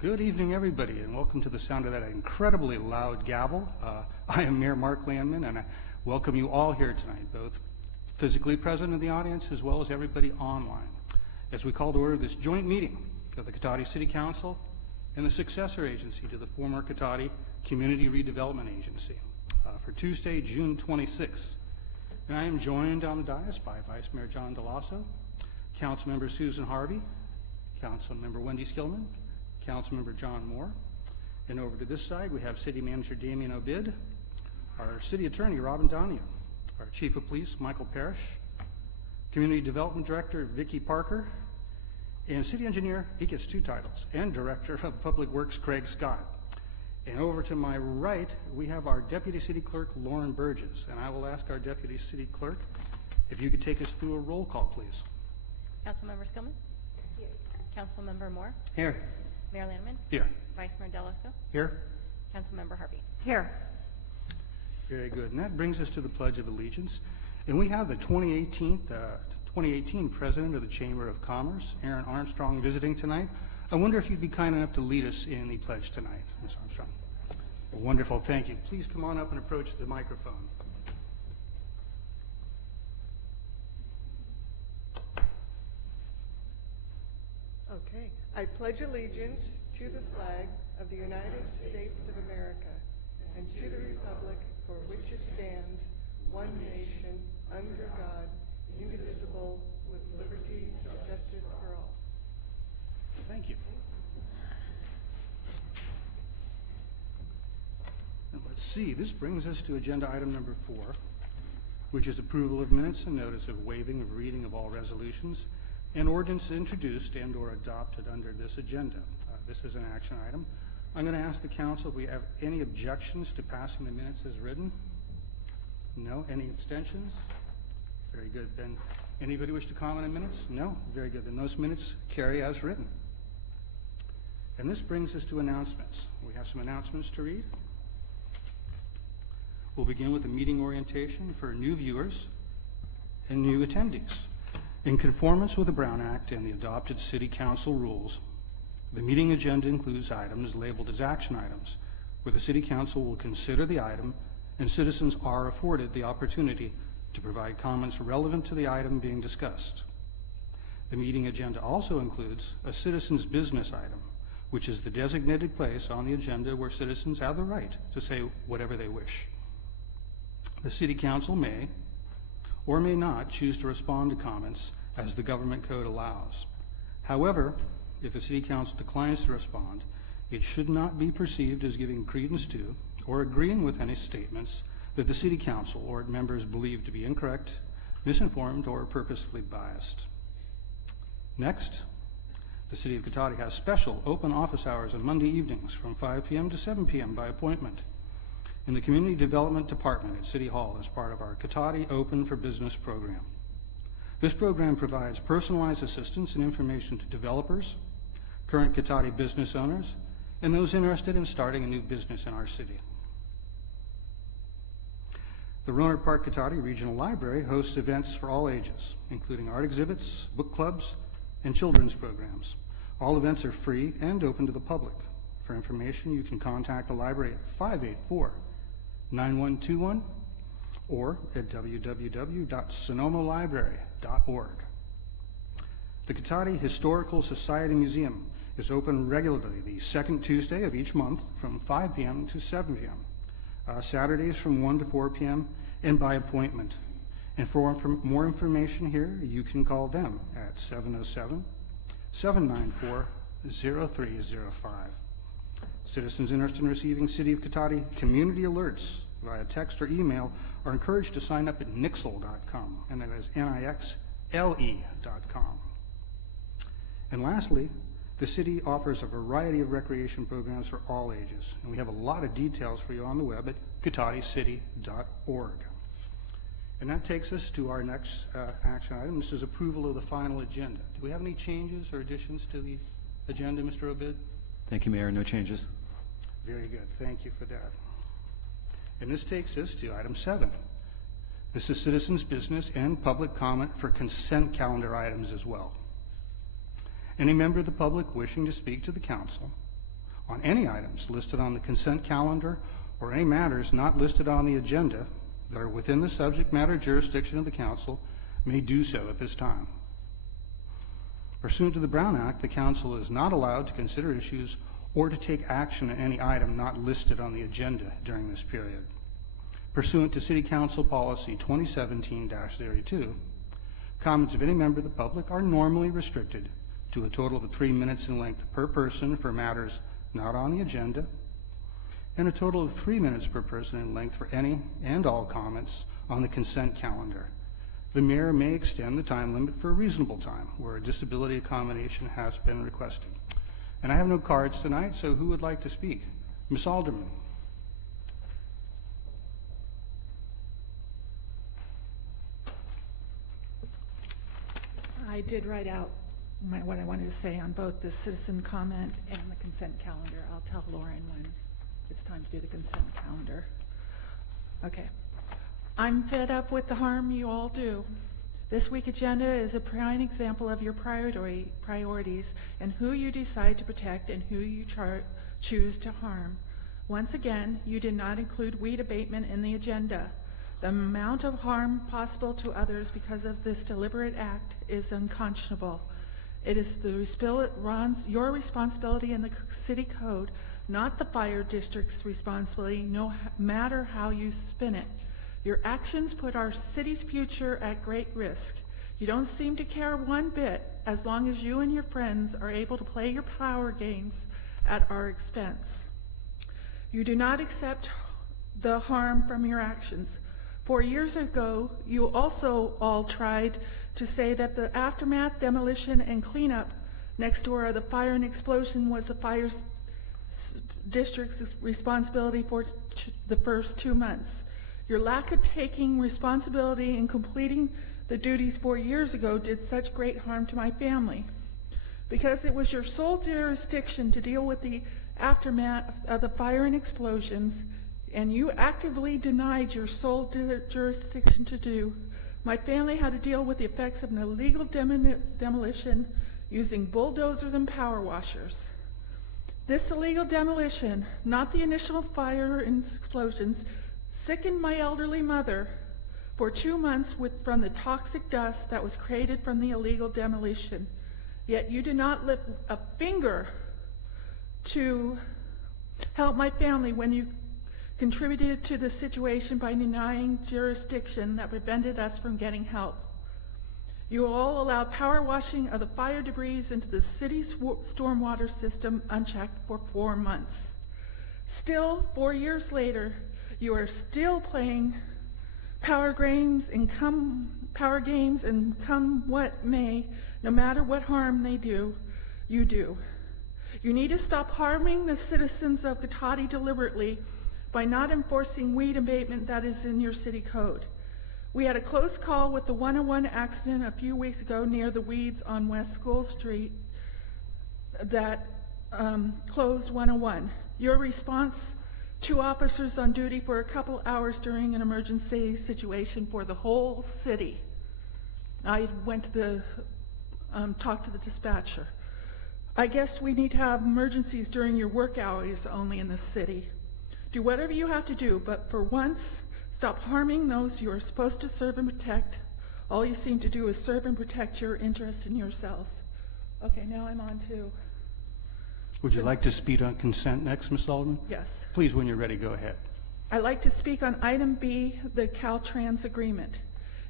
Good evening, everybody, and welcome to the sound of that incredibly loud gavel. I am Mayor Mark Landman, and I welcome you all here tonight, both physically present in the audience as well as everybody online, as we call to order this joint meeting of the Cotati City Council and the successor agency to the former Cotati Community Redevelopment Agency for Tuesday, June 26th. And I am joined on the dais by Vice Mayor John Delasso, Councilmember Susan Harvey, Councilmember Wendy Skillman, Councilmember John Moore, and over to this side we have City Manager Damian Obid, our City Attorney Robin Donahue, our Chief of Police Michael Parrish, Community Development Director Vicki Parker, and City Engineer, he gets two titles, and Director of Public Works Craig Scott. And over to my right we have our Deputy City Clerk Lauren Burgess, and I will ask our Deputy City Clerk if you could take us through a roll call, please. Councilmember Skillman? Here. Councilmember Moore? Here. Mayor Landman? Here. Vice Mayor Delasso? Here. Councilmember Harvey? Here. Very good. And that brings us to the Pledge of Allegiance. And we have the 2018 President of the Chamber of Commerce, Aaron Armstrong, visiting tonight. I wonder if you'd be kind enough to lead us in the pledge tonight, Ms. Armstrong. Wonderful. Thank you. Please come on up and approach the microphone. Okay. I pledge allegiance to the flag of the United States of America and to the republic for which it stands, one nation, under God, indivisible, with liberty and justice for all. Thank you. And let's see, this brings us to agenda item number 4, which is approval of minutes and notice of waiving of reading of all resolutions and ordinance introduced and or adopted under this agenda. This is an action item. I'm going to ask the council if we have any objections to passing the minutes as written. No? Any abstentions? Very good. Then anybody wish to comment on minutes? No? Very good. Then those minutes carry as written. And this brings us to announcements. We have some announcements to read. We'll begin with a meeting orientation for new viewers and new attendees. In conformance with the Brown Act and the adopted City Council rules, the meeting agenda includes items labeled as action items, where the City Council will consider the item and citizens are afforded the opportunity to provide comments relevant to the item being discussed. The meeting agenda also includes a citizens' business item, which is the designated place on the agenda where citizens have the right to say whatever they wish. The City Council may or may not choose to respond to comments as the government code allows. However, if the City Council declines to respond, it should not be perceived as giving credence to or agreeing with any statements that the City Council or its members believe to be incorrect, misinformed, or purposefully biased. Next, the City of Cotati has special open office hours on Monday evenings from 5 p.m. to 7 p.m. by appointment in the Community Development Department at City Hall as part of our Cotati Open for Business program. This program provides personalized assistance and information to developers, current Cotati business owners, and those interested in starting a new business in our city. The Rohnert Park Cotati Regional Library hosts events for all ages, including art exhibits, book clubs, and children's programs. All events are free and open to the public. For information, you can contact the library at 584-9121 or at www.sonomalibrary.org. The Cotati Historical Society Museum is open regularly the second Tuesday of each month from 5 p.m. to 7 p.m., Saturdays from 1 to 4 p.m., and by appointment. And for more information here, you can call them at 707-794-0305. Citizens interested in receiving City of Cotati community alerts via text or email are encouraged to sign up at nixle.com, and that is NIXLE.com. And lastly, the city offers a variety of recreation programs for all ages, and we have a lot of details for you on the web at cotaticity.org. And that takes us to our next action item. This is approval of the final agenda. Do we have any changes or additions to the agenda, Mr. Obid? Thank you, Mayor. No changes. Very good. Thank you for that. And this takes us to item 7. This is citizens' business and public comment for consent calendar items as well. Any member of the public wishing to speak to the council on any items listed on the consent calendar or any matters not listed on the agenda that are within the subject matter jurisdiction of the council may do so at this time. Pursuant to the Brown Act, the council is not allowed to consider issues or to take action on any item not listed on the agenda during this period. Pursuant to City Council Policy 2017-32, comments of any member of the public are normally restricted to a total of 3 minutes in length per person for matters not on the agenda, and a total of 3 minutes per person in length for any and all comments on the consent calendar. The mayor may extend the time limit for a reasonable time where a disability accommodation has been requested. And I have no cards tonight, so who would like to speak? Ms. Alderman. I did write out what I wanted to say on both the citizen comment and the consent calendar. I'll tell Lauren when it's time to do the consent calendar. Okay. I'm fed up with the harm you all do. This week's agenda is a prime example of your priorities and who you decide to protect and who you choose to harm. Once again, you did not include weed abatement in the agenda. The amount of harm possible to others because of this deliberate act is unconscionable. It is your responsibility in the city code, not the fire district's responsibility, no matter how you spin it. Your actions put our city's future at great risk. You don't seem to care one bit as long as you and your friends are able to play your power games at our expense. You do not accept the harm from your actions. 4 years ago, you also all tried to say that the aftermath, demolition, and cleanup next door of the fire and explosion was the fire district's responsibility for the first 2 months. Your lack of taking responsibility and completing the duties 4 years ago did such great harm to my family. Because it was your sole jurisdiction to deal with the aftermath of the fire and explosions, and you actively denied your sole jurisdiction to do, my family had to deal with the effects of an illegal demolition using bulldozers and power washers. This illegal demolition, not the initial fire and explosions, sickened my elderly mother for 2 months from the toxic dust that was created from the illegal demolition. Yet you did not lift a finger to help my family when you contributed to the situation by denying jurisdiction that prevented us from getting help. You all allowed power washing of the fire debris into the city's stormwater system unchecked for 4 months. Still, 4 years later, you are still playing power games and come what may, no matter what harm they do, you do. You need to stop harming the citizens of Cotati deliberately by not enforcing weed abatement that is in your city code. We had a close call with the 101 accident a few weeks ago near the weeds on West School Street that closed 101. Your response: 2 officers on duty for a couple hours during an emergency situation for the whole city. I went to talk to the dispatcher. I guess we need to have emergencies during your work hours only in the city. Do whatever you have to do, but for once, stop harming those you are supposed to serve and protect. All you seem to do is serve and protect your interest in yourselves. Okay, now I'm on to... Would you like to speak on consent next, Ms. Alderman? Yes. Please, when you're ready, go ahead. I'd like to speak on item B, the Caltrans agreement.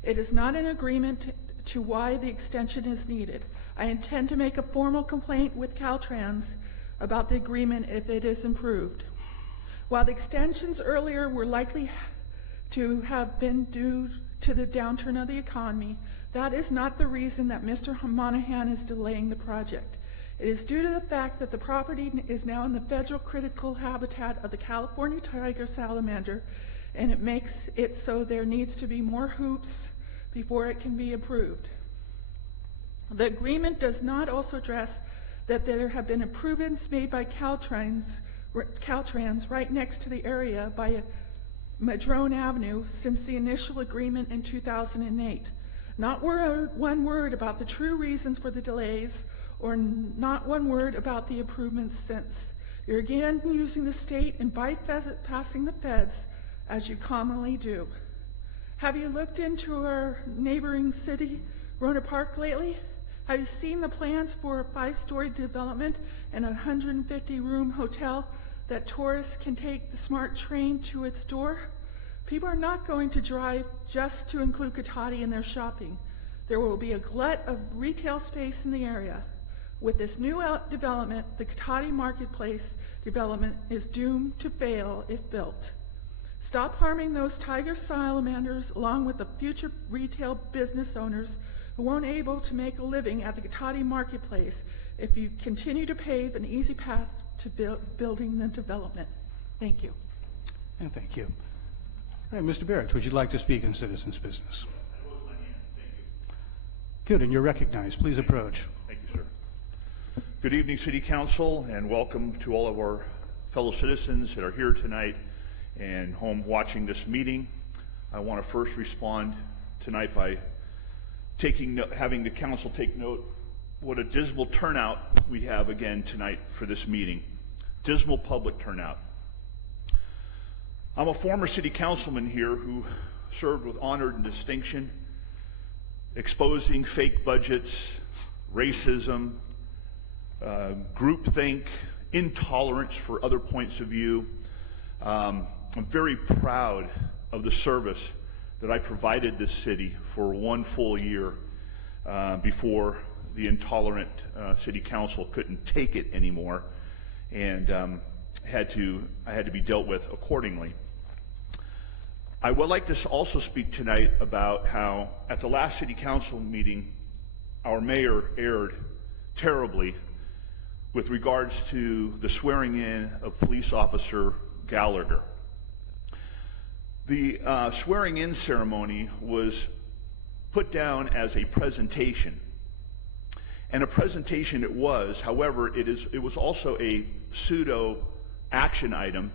It is not an agreement to why the extension is needed. I intend to make a formal complaint with Caltrans about the agreement if it is improved. While the extensions earlier were likely to have been due to the downturn of the economy, that is not the reason that Mr. Monahan is delaying the project. It is due to the fact that the property is now in the federal critical habitat of the California tiger salamander, and it makes it so there needs to be more hoops before it can be approved. The agreement does not also address that there have been improvements made by Caltrans right next to the area by Madrone Avenue since the initial agreement in 2008. Not one word about the true reasons for the delays, or not one word about the improvements since. You're again using the state and bypassing the feds, as you commonly do. Have you looked into our neighboring city, Rona Park, lately? Have you seen the plans for a 5-story development and a 150-room hotel that tourists can take the SMART train to its door? People are not going to drive just to include Cotati in their shopping. There will be a glut of retail space in the area. With this new development, the Cotati Marketplace development is doomed to fail if built. Stop harming those tiger salamanders along with the future retail business owners who won't able to make a living at the Cotati Marketplace if you continue to pave an easy path to building the development. Thank you. And thank you. All right, Mr. Barrett, would you like to speak in citizens' business? I rose my hand. Thank you. Good, and you're recognized. Please approach. Thank you, sir. Good evening, City Council, and welcome to all of our fellow citizens that are here tonight and home watching this meeting. I want to first respond tonight by having the council take note what a dismal turnout we have again tonight for this meeting. Dismal public turnout. I'm a former city councilman here who served with honor and distinction, exposing fake budgets, racism, groupthink, intolerance for other points of view. I'm very proud of the service that I provided this city for 1 full year before the intolerant city council couldn't take it anymore, and I had to be dealt with accordingly. I would like to also speak tonight about how at the last city council meeting, our mayor erred terribly with regards to the swearing in of police officer Gallagher. The swearing in ceremony was put down as a presentation. And a presentation it was, however, it was also a pseudo action item,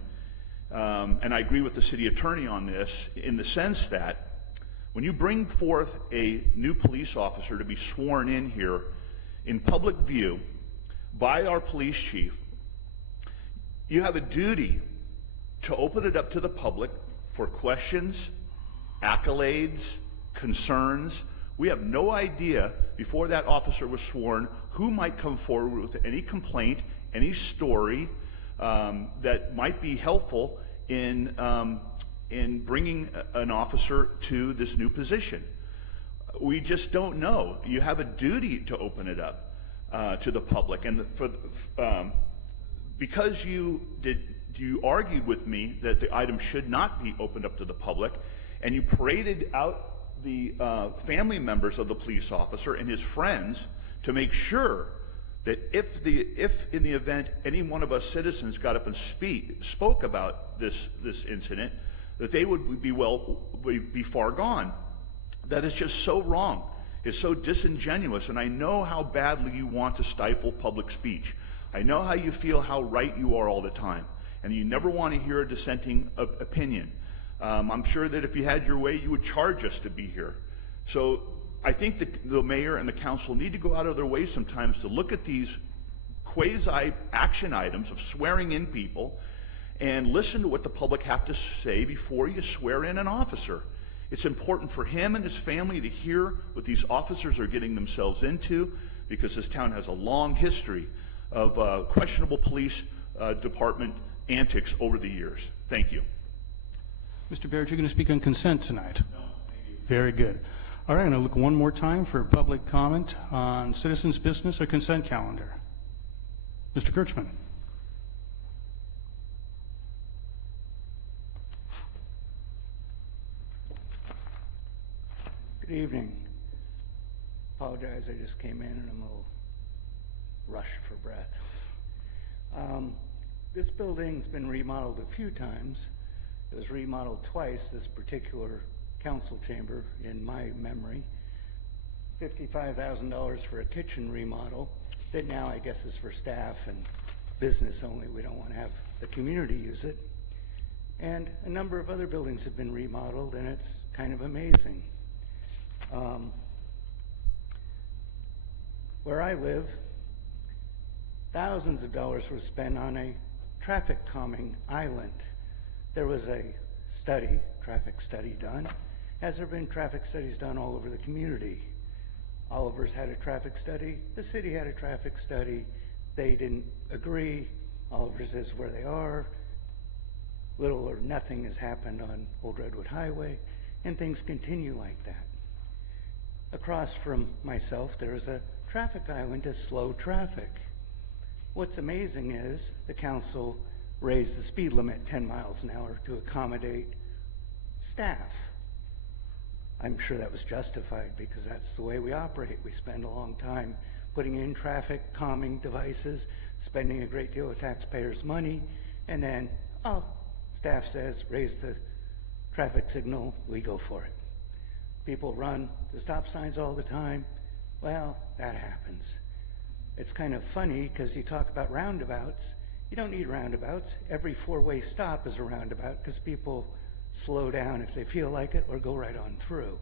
and I agree with the city attorney on this, in the sense that when you bring forth a new police officer to be sworn in here in public view by our police chief, you have a duty to open it up to the public for questions, accolades, concerns. We have no idea before that officer was sworn who might come forward with any complaint, any story that might be helpful in bringing an officer to this new position. We just don't know. You have a duty to open it up to the public, and because you argued with me that the item should not be opened up to the public, and you paraded out the family members of the police officer and his friends to make sure that if in the event any one of us citizens got up and spoke about this incident, that they would be far gone. That is just so wrong. It's so disingenuous, and I know how badly you want to stifle public speech. I know how you feel how right you are all the time, and you never want to hear a dissenting opinion. I'm sure that if you had your way, you would charge us to be here. So I think the mayor and the council need to go out of their way sometimes to look at these quasi-action items of swearing in people and listen to what the public have to say before you swear in an officer. It's important for him and his family to hear what these officers are getting themselves into, because this town has a long history of questionable police department antics over the years. Thank you. Mr. Barrett, you're going to speak on consent tonight? No, thank you. Very good. All right, I'm going to look one more time for public comment on citizens' business or consent calendar. Mr. Kirchman. Good evening. Apologize, I just came in and I'm a little rushed for breath. This building's been remodeled a few times. It was remodeled twice, this particular council chamber, in my memory. $55,000 for a kitchen remodel that now I guess is for staff and business only. We don't want to have the community use it. And a number of other buildings have been remodeled, and it's kind of amazing. Where I live, thousands of dollars were spent on a traffic calming island. There was a study, traffic study done. Has there been traffic studies done all over the community? Oliver's had a traffic study. The city had a traffic study. They didn't agree. Oliver's is where they are. Little or nothing has happened on Old Redwood Highway, and things continue like that. Across from myself, there is a traffic island to slow traffic. What's amazing is the council raised the speed limit 10 miles an hour to accommodate staff. I'm sure that was justified because that's the way we operate. We spend a long time putting in traffic calming devices, spending a great deal of taxpayers' money, and then, oh, staff says raise the traffic signal, we go for it. People run the stop signs all the time. Well, that happens. It's kind of funny because you talk about roundabouts. You don't need roundabouts. Every four-way stop is a roundabout because people slow down if they feel like it or go right on through.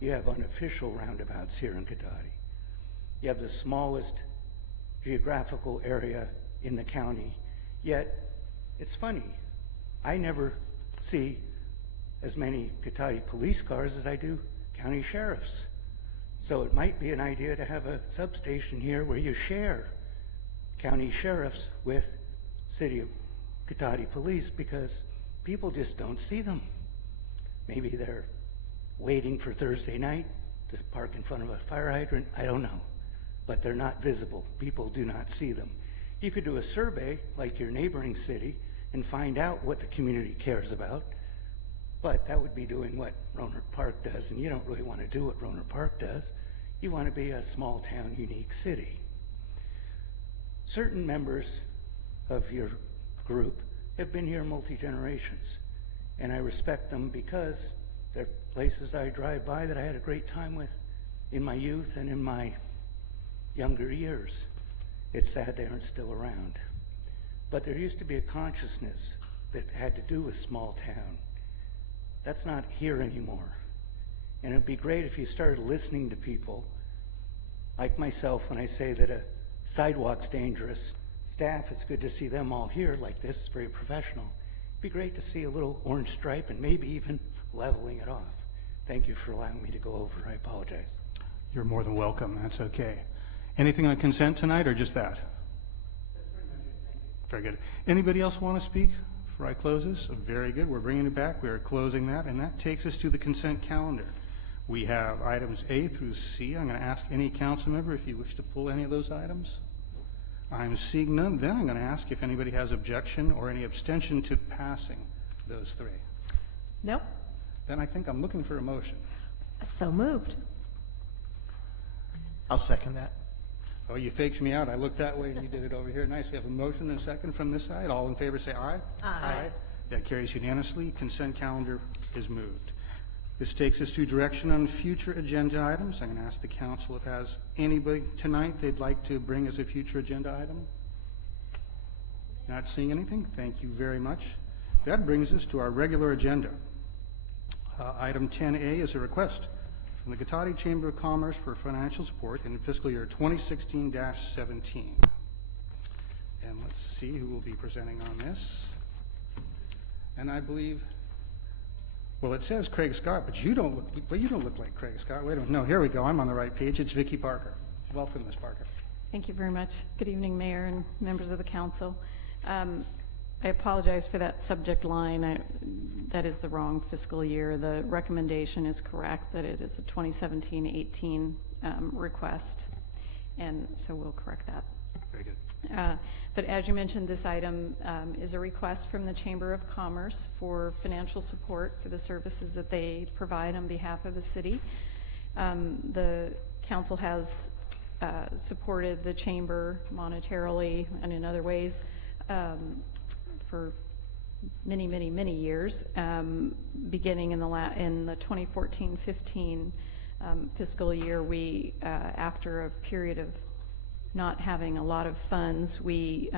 You have unofficial roundabouts here in Cotati. You have the smallest geographical area in the county, yet it's funny. I never see as many Cotati police cars as I do county sheriffs. So it might be an idea to have a substation here where you share county sheriffs with city of Cotati police because people just don't see them. Maybe they're waiting for Thursday night to park in front of a fire hydrant. I don't know. But they're not visible. People do not see them. You could do a survey like your neighboring city and find out what the community cares about. But that would be doing what Rohnert Park does, and you don't really want to do what Rohnert Park does. You want to be a small town, unique city. Certain members of your group have been here multi-generations, and I respect them because they're places I drive by that I had a great time with in my youth and in my younger years. It's sad they aren't still around. But there used to be a consciousness that had to do with small town. That's not here anymore. And it'd be great if you started listening to people like myself when I say that a sidewalk's dangerous. Staff, it's good to see them all here like this. It's very professional. It'd be great to see a little orange stripe and maybe even leveling it off. Thank you for allowing me to go over. I apologize. You're more than welcome. That's okay. Anything on consent tonight or just that? That's pretty much it. Thank you. Very good. Anybody else want to speak before I close this? Very good. We're bringing it back. We are closing that, and that takes us to the consent calendar. We have items A through C. I'm going to ask any council member if you wish to pull any of those items. I'm seeing none. Then I'm going to ask if anybody has objection or any abstention to passing those three. Nope. Then I think I'm looking for a motion. So moved. I'll second that. Oh, you faked me out. I looked that way and you did it over here. Nice. We have a motion and a second from this side. All in favor say aye. Aye. That carries unanimously. Consent calendar is moved. This takes us to direction on future agenda items. I'm going to ask the council if has anybody tonight they'd like to bring as a future agenda item. Not seeing anything. Thank you very much. That brings us to our regular agenda. Item 10A is a request from the Cotati Chamber of Commerce for financial support in fiscal year 2016-17. And let's see who will be presenting on this. And I believe, well, it says Craig Scott, but you don't look like Craig Scott. Wait a minute. No, here we go. I'm on the right page. It's Vicki Parker. Welcome, Ms. Parker. Thank you very much. Good evening, Mayor and members of the council. I apologize for that subject line. That is the wrong fiscal year. The recommendation is correct that it is a 2017-18 request, and so we'll correct that. Very good. But as you mentioned, this item is a request from the Chamber of Commerce for financial support for the services that they provide on behalf of the city. The council has supported the Chamber monetarily and in other ways for many, many, many years, beginning in the 2014-15 fiscal year. We, after a period of not having a lot of funds, we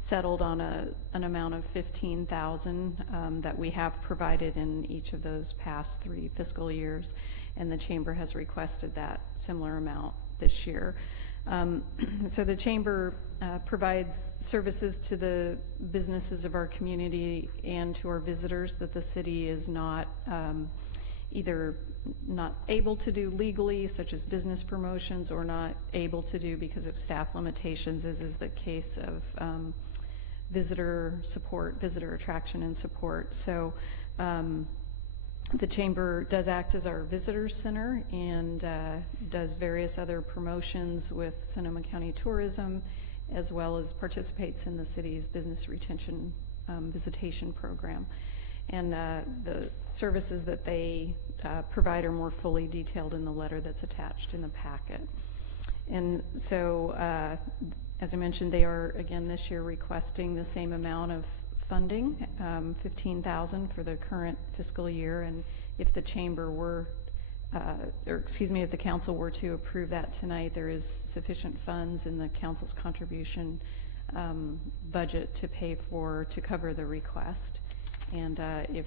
settled on an amount of $15,000 that we have provided in each of those past 3 fiscal years, and the Chamber has requested that similar amount this year. So the chamber provides services to the businesses of our community and to our visitors that the city is not either not able to do legally, such as business promotions, or not able to do because of staff limitations, as is the case of visitor support, visitor attraction and support. So the chamber does act as our visitor center and does various other promotions with Sonoma County Tourism, as well as participates in the city's business retention visitation program. And the services that they provide are more fully detailed in the letter that's attached in the packet. And so, as I mentioned, they are, again, this year requesting the same amount of funding, $15,000 for the current fiscal year. And if the chamber were, if the council were to approve that tonight, there is sufficient funds in the council's contribution budget to cover the request. And if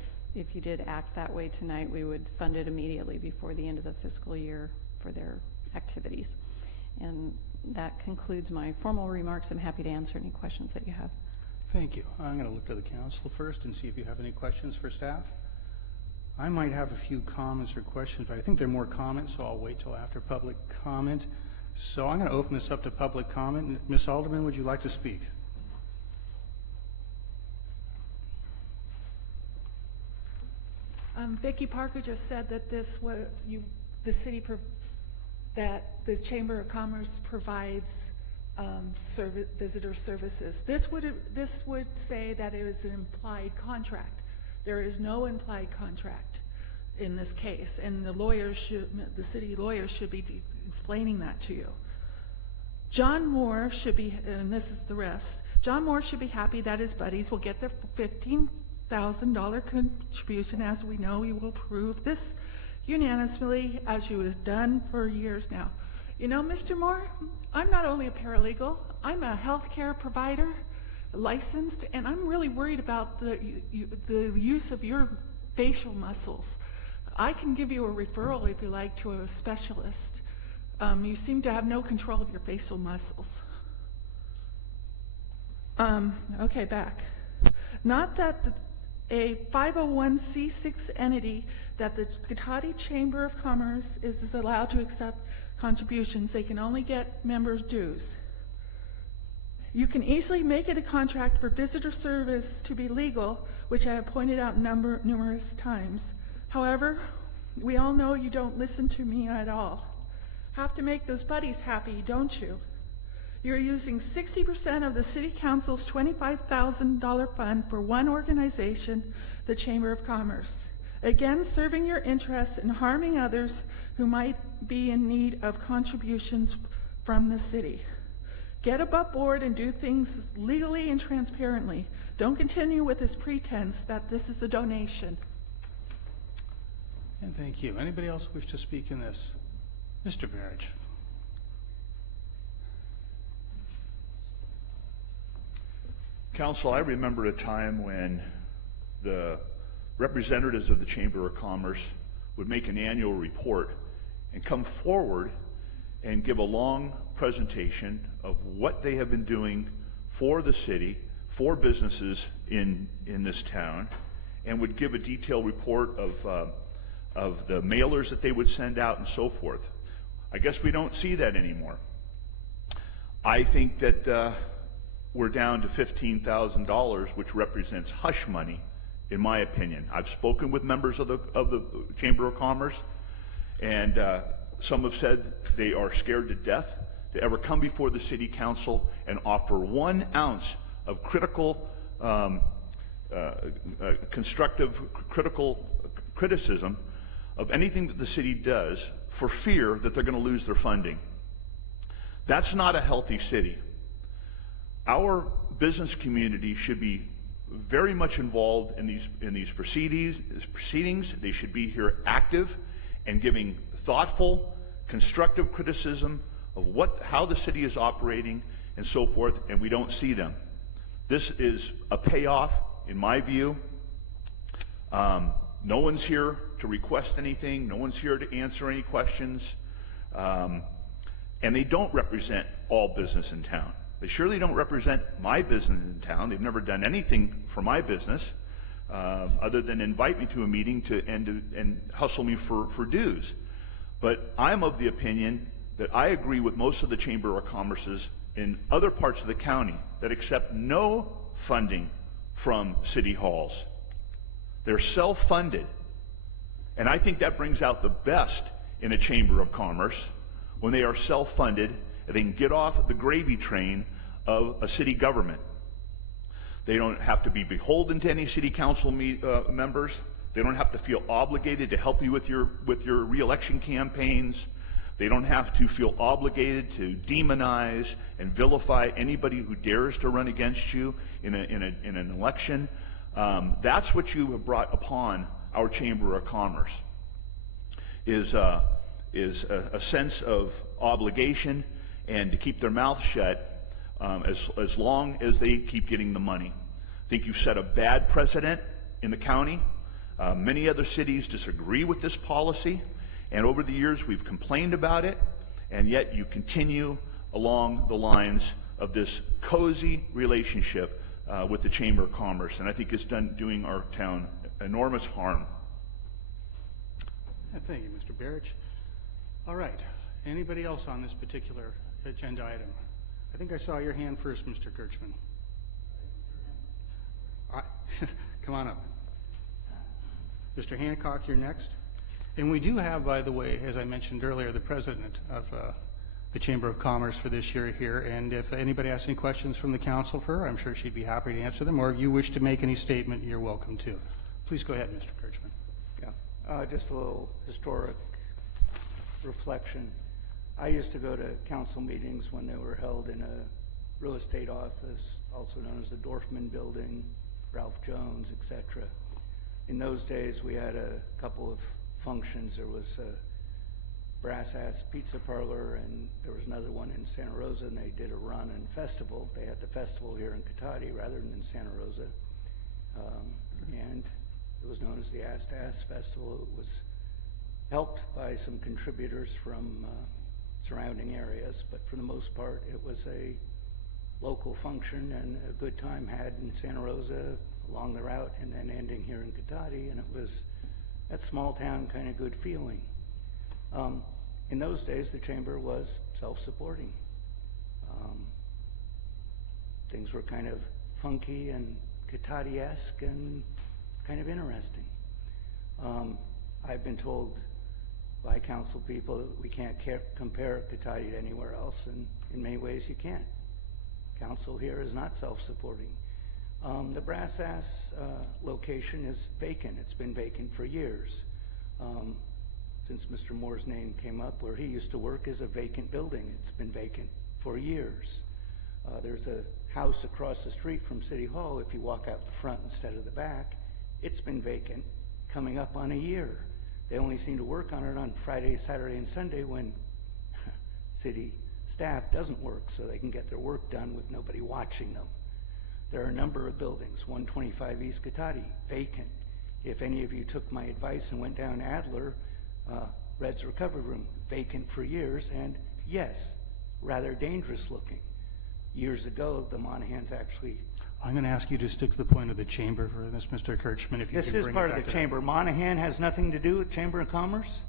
you did act that way tonight, we would fund it immediately before the end of the fiscal year for their activities. And that concludes my formal remarks. I'm happy to answer any questions that you have. Thank you. I'm going to look to the council first and see if you have any questions for staff. I might have a few comments or questions, but I think they're more comments, so I'll wait till after public comment. So I'm going to open this up to public comment. Ms. Alderman, would you like to speak? Vicki Parker just said that that the Chamber of Commerce provides visitor services. This would say that it is an implied contract. There is no implied contract in this case, and the city lawyers should be explaining that to you. John Moore should be, and this is the rest, John Moore should be happy that his buddies will get their $15,000 contribution. As we know, he will prove this unanimously, as you have done for years now. You know, Mr. Moore, I'm not only a paralegal, I'm a healthcare provider, licensed, and I'm really worried about the use of your facial muscles. I can give you a referral, if you like, to a specialist. You seem to have no control of your facial muscles. Okay, back. Not that a 501c6 entity that the Cotati Chamber of Commerce is allowed to accept contributions. They can only get members' dues. You can easily make it a contract for visitor service to be legal, which I have pointed out numerous times. However, we all know you don't listen to me at all. Have to make those buddies happy, don't you? You're using 60% of the City Council's $25,000 fund for one organization, the Chamber of Commerce. Again, serving your interests and harming others who might be in need of contributions from the city. Get above board and do things legally and transparently. Don't continue with this pretense that this is a donation. And thank you. Anybody else wish to speak in this? Mr. Barrage. Council, I remember a time when the representatives of the Chamber of Commerce would make an annual report and come forward and give a long presentation of what they have been doing for the city, for businesses in this town, and would give a detailed report of the mailers that they would send out and so forth. I guess we don't see that anymore. I think that we're down to $15,000, which represents hush money, in my opinion. I've spoken with members of the Chamber of Commerce, and some have said they are scared to death to ever come before the City Council and offer 1 ounce of critical, constructive, critical criticism of anything that the city does for fear that they're going to lose their funding. That's not a healthy city. Our business community should be very much involved in these proceedings. They should be here active and giving thoughtful, constructive criticism of how the city is operating and so forth, and we don't see them. This is a payoff, in my view. No one's here to request anything. No one's here to answer any questions. And they don't represent all business in town. They surely don't represent my business in town. They've never done anything for my business other than invite me to a meeting and hustle me for dues. But I'm of the opinion that I agree with most of the Chamber of Commerce's in other parts of the county that accept no funding from city halls. They're self-funded. And I think that brings out the best in a Chamber of Commerce when they are self-funded and they can get off the gravy train of a city government. They don't have to be beholden to any city council members. They don't have to feel obligated to help you with your re-election campaigns. They don't have to feel obligated to demonize and vilify anybody who dares to run against you in an election. That's what you have brought upon our Chamber of Commerce, is a sense of obligation and to keep their mouth shut as long as they keep getting the money. I think you've set a bad precedent in the county. Many other cities disagree with this policy, and over the years we've complained about it, and yet you continue along the lines of this cozy relationship with the Chamber of Commerce, and I think it's doing our town enormous harm. Thank you, Mr. Barrich. All right. Anybody else on this particular agenda item? I think I saw your hand first, Mr. Kirchman. Come on up. Mr. Hancock, you're next. And we do have, by the way, as I mentioned earlier, the president of the Chamber of Commerce for this year here. And if anybody has any questions from the council for her, I'm sure she'd be happy to answer them. Or if you wish to make any statement, you're welcome to. Please go ahead, Mr. Kirchman. Yeah, just a little historic reflection. I used to go to council meetings when they were held in a real estate office, also known as the Dorfman Building, Ralph Jones, etc. In those days, we had a couple of functions. There was a Brass Ass Pizza Parlor, and there was another one in Santa Rosa, and they did a run and festival. They had the festival here in Cotati rather than in Santa Rosa. And it was known as the Ass to Ass Festival. It was helped by some contributors from surrounding areas, but for the most part, it was a local function and a good time had in Santa Rosa along the route and then ending here in Cotati, and it was that small town kind of good feeling. In those days, the chamber was self-supporting. Things were kind of funky and Cotati-esque and kind of interesting. I've been told by council people that we can't compare Cotati to anywhere else, and in many ways you can't. Council here is not self-supporting. The Brass Ass location is vacant. It's been vacant for years. Since Mr. Moore's name came up, where he used to work is a vacant building. It's been vacant for years. There's a house across the street from City Hall. If you walk out the front instead of the back, it's been vacant coming up on a year. They only seem to work on it on Friday, Saturday, and Sunday when city staff doesn't work, so they can get their work done with nobody watching them. There are a number of buildings, 125 East Cotati, vacant. If any of you took my advice and went down Adler, Red's Recovery Room, vacant for years, and yes, rather dangerous looking. Years ago, the Monahans actually... I'm going to ask you to stick to the point of the chamber for this, Mr. Kirchman, if you This can is bring part it of back the to chamber. Monahan has nothing to do with Chamber of Commerce.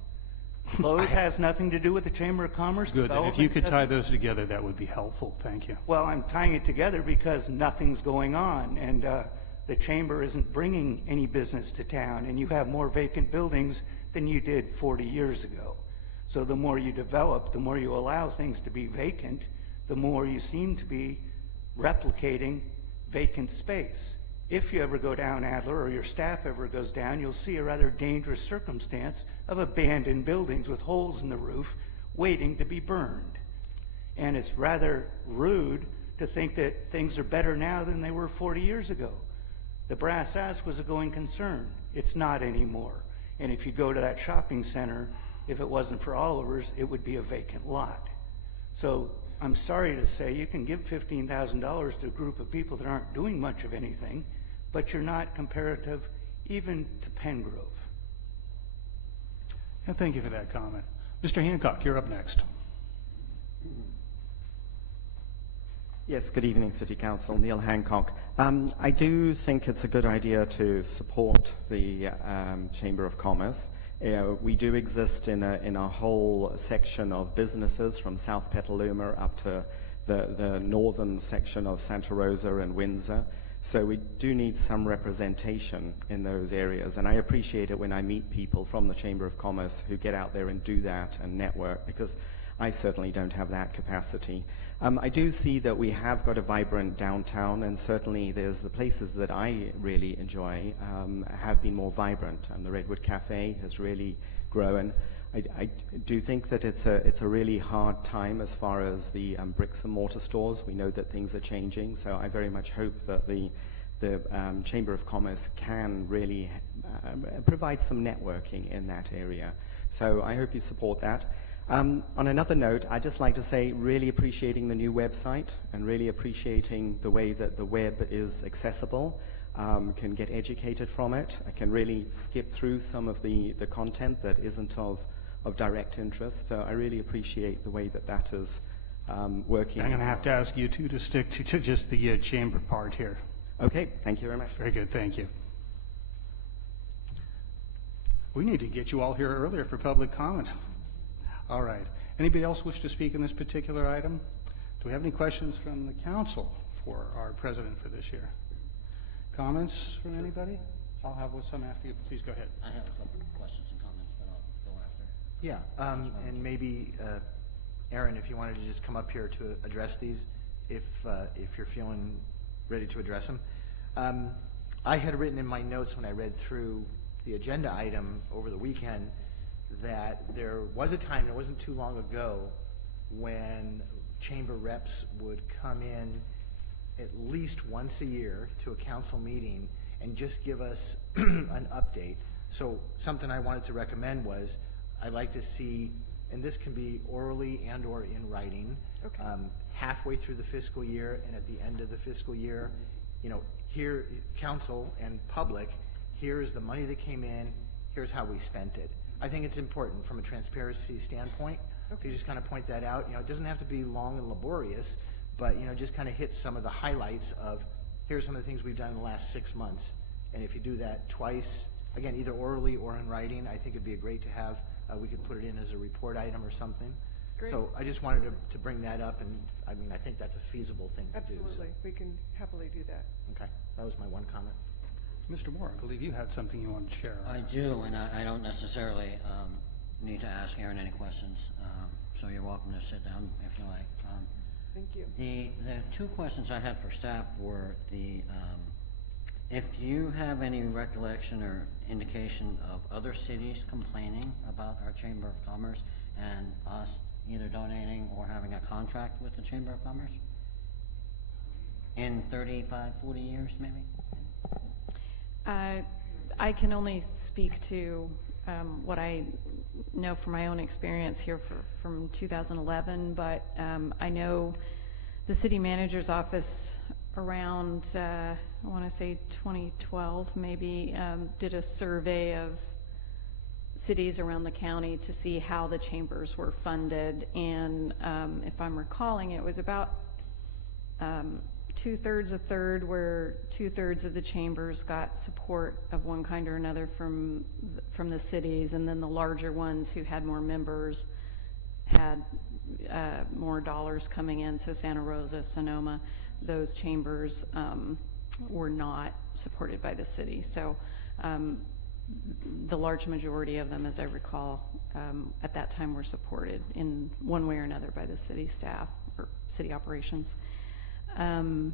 Lowe's has nothing to do with the Chamber of Commerce. Good, then if you could tie Development those together, that would be helpful. Thank you. Well, I'm tying it together because nothing's going on, and the chamber isn't bringing any business to town, and you have more vacant buildings than you did 40 years ago. So the more you develop, the more you allow things to be vacant, the more you seem to be replicating vacant space. If you ever go down Adler, or your staff ever goes down, you'll see a rather dangerous circumstance of abandoned buildings with holes in the roof waiting to be burned. And it's rather rude to think that things are better now than they were 40 years ago. The Brass Ass was a going concern. It's not anymore. And if you go to that shopping center, if it wasn't for Oliver's, it would be a vacant lot. So I'm sorry to say you can give $15,000 to a group of people that aren't doing much of anything, but you're not comparative even to Pengrove. And thank you for that comment. Mr. Hancock, you're up next. Yes, good evening, City Council. Neil Hancock. I do think it's a good idea to support the Chamber of Commerce. We do exist in a whole section of businesses from South Petaluma up to the northern section of Santa Rosa and Windsor. So we do need some representation in those areas. And I appreciate it when I meet people from the Chamber of Commerce who get out there and do that and network, because I certainly don't have that capacity. I do see that we have got a vibrant downtown, and certainly there's the places that I really enjoy have been more vibrant. And the Redwood Cafe has really grown. I do think that it's a really hard time as far as the bricks and mortar stores. We know that things are changing, so I very much hope that the Chamber of Commerce can really provide some networking in that area. So I hope you support that. On another note, I'd just like to say really appreciating the new website and really appreciating the way that the web is accessible. Can get educated from it. I can really skip through some of the content that isn't of direct interest. So I really appreciate the way that that is working. I'm going to have to ask you two to stick to just the chamber part here. Okay, thank you very much. Very good, thank you. We need to get you all here earlier for public comment. All right. Anybody else wish to speak on this particular item? Do we have any questions from the council for our president for this year? Comments from anybody? I'll have some after you. Please go ahead. I have a couple of questions and comments, but I'll go after. Yeah, and maybe, Aaron, if you wanted to just come up here to address these, if you're feeling ready to address them. I had written in my notes when I read through the agenda item over the weekend that there was a time, it wasn't too long ago, when chamber reps would come in at least once a year to a council meeting and just give us an update. So something I wanted to recommend was, I'd like to see, and this can be orally and or in writing, Okay. Halfway through the fiscal year and at the end of the fiscal year, here, council and public, here's the money that came in, here's how we spent it. I think it's important from a transparency standpoint to just kind of point that out. It doesn't have to be long and laborious, but just kind of hit some of the highlights of, here's some of the things we've done in the last 6 months. And if you do that twice, again, either orally or in writing, I think it'd be great to have, we could put it in as a report item or something. Great. So I just wanted to bring that up, and I think that's a feasible thing to do. Absolutely. We can happily do that. Okay, that was my one comment. Mr. Moore, I believe you had something you wanted to share. I do, and I don't necessarily need to ask Aaron any questions, so you're welcome to sit down if you like. Thank you. The two questions I had for staff were if you have any recollection or indication of other cities complaining about our Chamber of Commerce and us either donating or having a contract with the Chamber of Commerce in 35, 40 years maybe? I can only speak to what I know from my own experience here from 2011, but I know the city manager's office around, I want to say 2012 maybe, did a survey of cities around the county to see how the chambers were funded, and if I'm recalling, it was about 2/3, a third, where 2/3 of the chambers got support of one kind or another from the cities, and then the larger ones who had more members had more dollars coming in. So Santa Rosa, Sonoma, those chambers were not supported by the city. So the large majority of them, as I recall, at that time were supported in one way or another by the city staff or city operations. And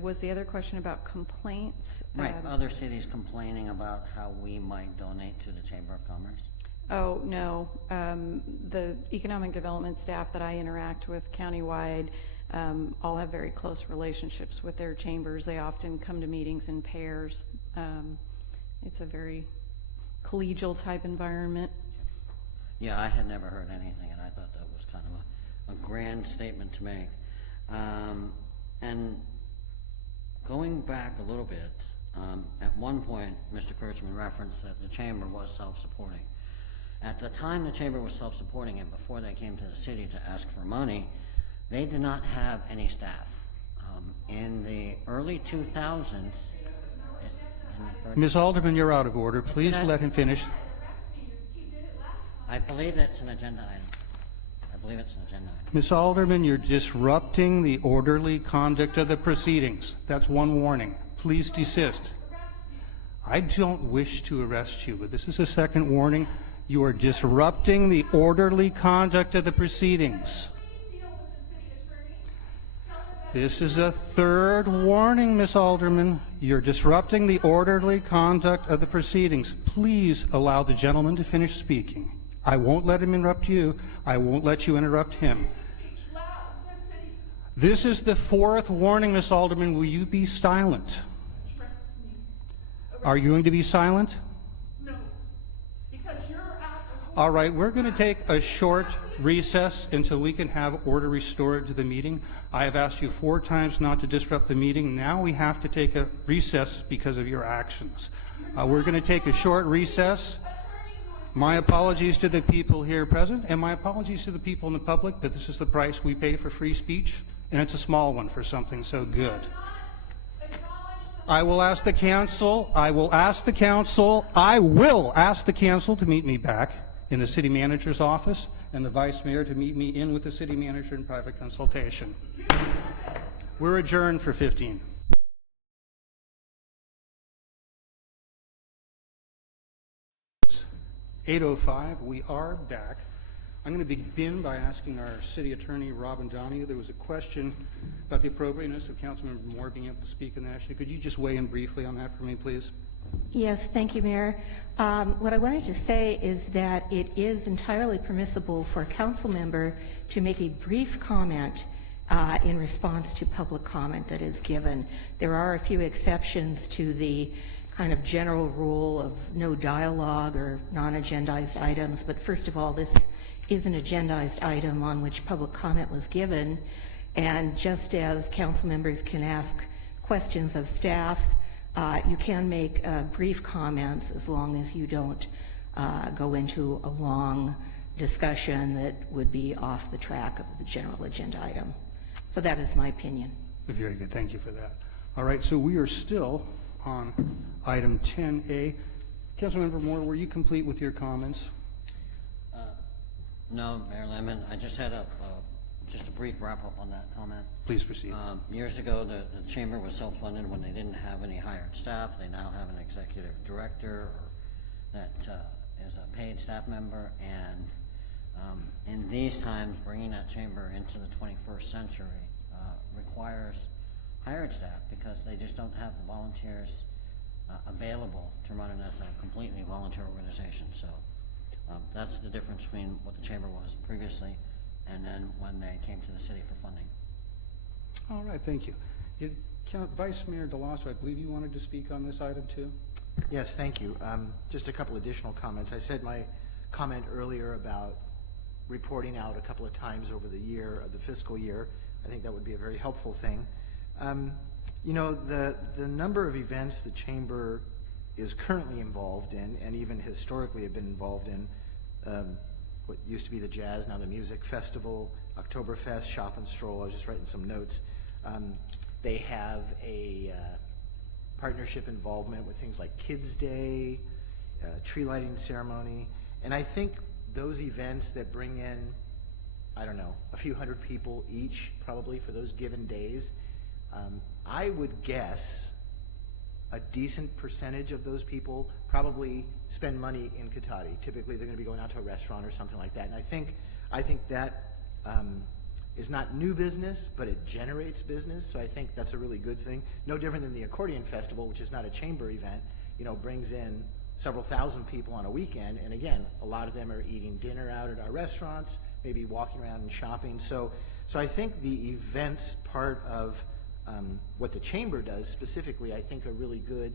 was the other question about complaints? Right, other cities complaining about how we might donate to the Chamber of Commerce? Oh, no. The economic development staff that I interact with countywide all have very close relationships with their chambers. They often come to meetings in pairs. It's a very collegial type environment. Yeah, I had never heard anything, and I thought that was kind of a grand statement to make. And going back a little bit, at one point, Mr. Kurtzman referenced that the chamber was self-supporting. At the time the chamber was self-supporting, and before they came to the city to ask for money, they did not have any staff. In the early 2000s, Ms. Alderman, you're out of order. Please not- let him finish. I believe that's an agenda item. I believe it's an agenda item. Ms. Alderman, you're disrupting the orderly conduct of the proceedings. That's one warning. Please desist. I don't wish to arrest you, but this is a second warning. You are disrupting the orderly conduct of the proceedings. This is a third warning, Ms. Alderman. You're disrupting the orderly conduct of the proceedings. Please allow the gentleman to finish speaking. I won't let him interrupt you. I won't let you interrupt him. This is the fourth warning, Ms. Alderman. Will you be silent? Are you going to be silent? No, because you're out of All right, we're going to take a short recess until we can have order restored to the meeting. I have asked you 4 times not to disrupt the meeting. Now we have to take a recess because of your actions. We're going to take a short recess. My apologies to the people here present, and my apologies to the people in the public, but this is the price we pay for free speech, and it's a small one for something so good. I will ask the council to meet me back in the city manager's office, and the vice mayor to meet me in with the city manager in private consultation. We're adjourned for 15. It's 8:05. We are back. I'm going to begin by asking our city attorney, Robin Donahue. There was a question about the appropriateness of Councilmember Moore being able to speak in that issue. Could you just weigh in briefly on that for me, please? Yes, thank you, Mayor. What I wanted to say is that it is entirely permissible for a council member to make a brief comment in response to public comment that is given. There are a few exceptions to the kind of general rule of no dialogue or non-agendized items, but first of all, this is an agendized item on which public comment was given, and just as council members can ask questions of staff, you can make brief comments as long as you don't go into a long discussion that would be off the track of the general agenda item. So that is my opinion. Very good. Thank you for that. All right, so we are still on item 10A. Councilmember Moore, were you complete with your comments? No, Mayor Lemon, I just had just a brief wrap-up on that comment. Please proceed. Years ago, the chamber was self-funded when they didn't have any hired staff. They now have an executive director that is a paid staff member, and in these times, bringing that chamber into the 21st century requires hired staff because they just don't have the volunteers available to run it as a completely volunteer organization. So that's the difference between what the chamber was previously and then when they came to the city for funding. All right, thank you. Vice Mayor DeLosso, I believe you wanted to speak on this item too? Yes, thank you. Just a couple additional comments. I said my comment earlier about reporting out a couple of times over the year, of the fiscal year. I think that would be a very helpful thing. You know, the number of events the chamber is currently involved in, and even historically have been involved in, what used to be the Jazz, now the Music Festival, Oktoberfest, Shop and Stroll. I was just writing some notes. They have a partnership involvement with things like Kids Day, tree lighting ceremony, and I think those events that bring in, I don't know, a few hundred people each probably for those given days, I would guess a decent percentage of those people probably spend money in Cotati. Typically, they're going to be going out to a restaurant or something like that. And I think that is not new business, but it generates business. So I think that's a really good thing. No different than the Accordion Festival, which is not a chamber event. You know, brings in several thousand people on a weekend. And again, a lot of them are eating dinner out at our restaurants, maybe walking around and shopping. So I think the events part of what the chamber does specifically, I think are really good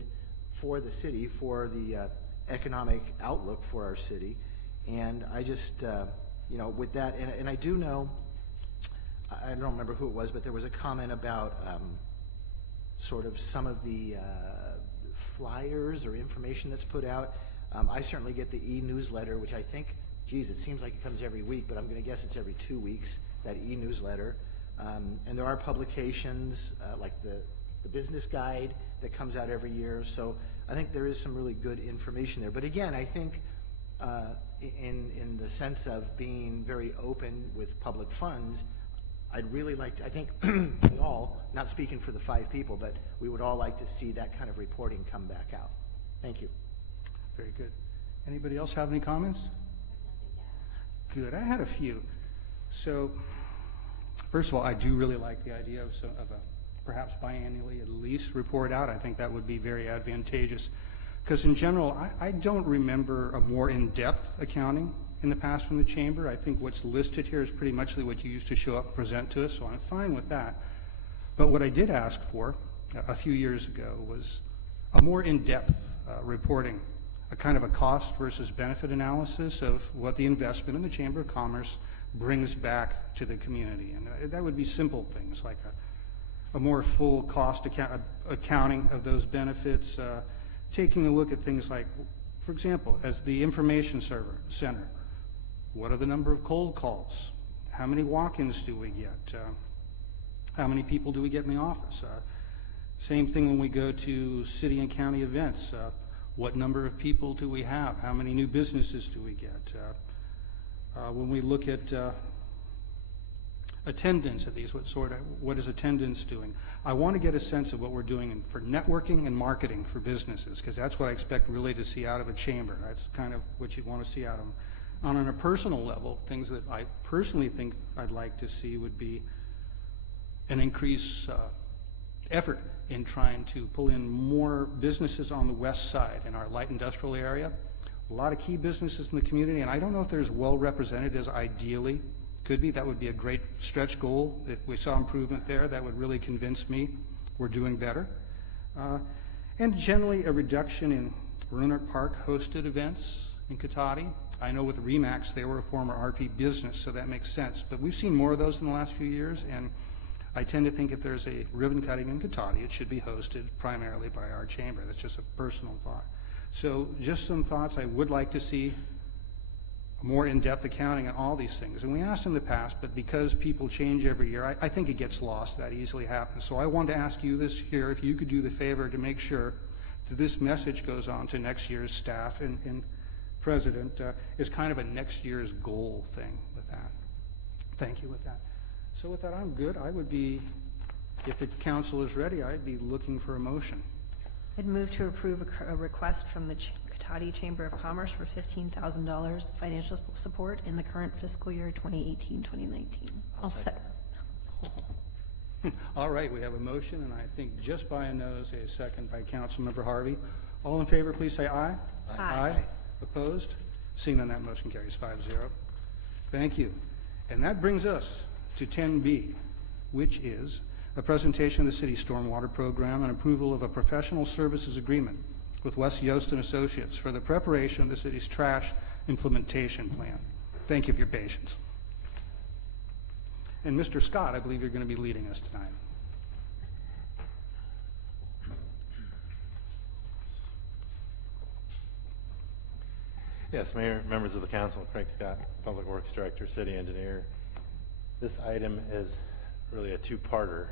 for the city, for the economic outlook for our city. And I just, you know, with that, and I do know, I don't remember who it was, but there was a comment about sort of some of the flyers or information that's put out. I certainly get the e-newsletter, which I think, geez, it seems like it comes every week, but I'm going to guess it's every 2 weeks, that e-newsletter. And there are publications like the business guide that comes out every year. So I think there is some really good information there. But again, I think in the sense of being very open with public funds, I'd really like to, I think we all, not speaking for the 5 people, but we would all like to see that kind of reporting come back out. Thank you. Very good. Anybody else have any comments? Good. I had a few. So, first of all, I do really like the idea of a perhaps biannually at least report out. I think that would be very advantageous. Because in general, I don't remember a more in-depth accounting in the past from the Chamber. I think what's listed here is pretty much what you used to show up and present to us, so I'm fine with that. But what I did ask for a few years ago was a more in-depth reporting, a kind of a cost versus benefit analysis of what the investment in the Chamber of Commerce brings back to the community. And that would be simple things like a more full cost accounting of those benefits, taking a look at things like, for example, as the information center, what are the number of cold calls? How many walk-ins do we get? How many people do we get in the office? Same thing when we go to city and county events. What number of people do we have? How many new businesses do we get? When we look at attendance at these, what is attendance doing? I want to get a sense of what we're doing for networking and marketing for businesses, because that's what I expect really to see out of a chamber. That's kind of what you want to see out of them. On a personal level, things that I personally think I'd like to see would be an increased effort in trying to pull in more businesses on the west side in our light industrial area. A lot of key businesses in the community, and I don't know if they're as well represented as ideally could be. That would be a great stretch goal. If we saw improvement there, that would really convince me we're doing better. And generally a reduction in Rohnert Park hosted events in Cotati. I know with RE/MAX, they were a former RP business, so that makes sense. But we've seen more of those in the last few years, and I tend to think if there's a ribbon cutting in Cotati, it should be hosted primarily by our chamber. That's just a personal thought. So just some thoughts. I would like to see more in-depth accounting on all these things. And we asked in the past, but because people change every year, I think it gets lost. That easily happens. So I wanted to ask you this year, if you could do the favor to make sure that this message goes on to next year's staff and president is kind of a next year's goal thing with that. Thank you with that. So with that, I'm good. I would be, if the council is ready, I'd be looking for a motion. I'd move to approve a request from the Cotati Chamber of Commerce for $15,000 financial support in the current fiscal year 2018-2019. I'll second. All right, we have a motion, and I think just by a nose, a second by Councilmember Harvey. All in favor, please say aye. Aye. Opposed? Seeing none, that motion carries 5-0. Thank you. And that brings us to 10B, which is a presentation of the city's stormwater program and approval of a professional services agreement with West Yost and Associates for the preparation of the city's trash implementation plan. Thank you for your patience. And Mr. Scott, I believe you're going to be leading us tonight. Yes, Mayor, members of the council, Craig Scott, Public Works Director, City Engineer. This item is really a two-parter.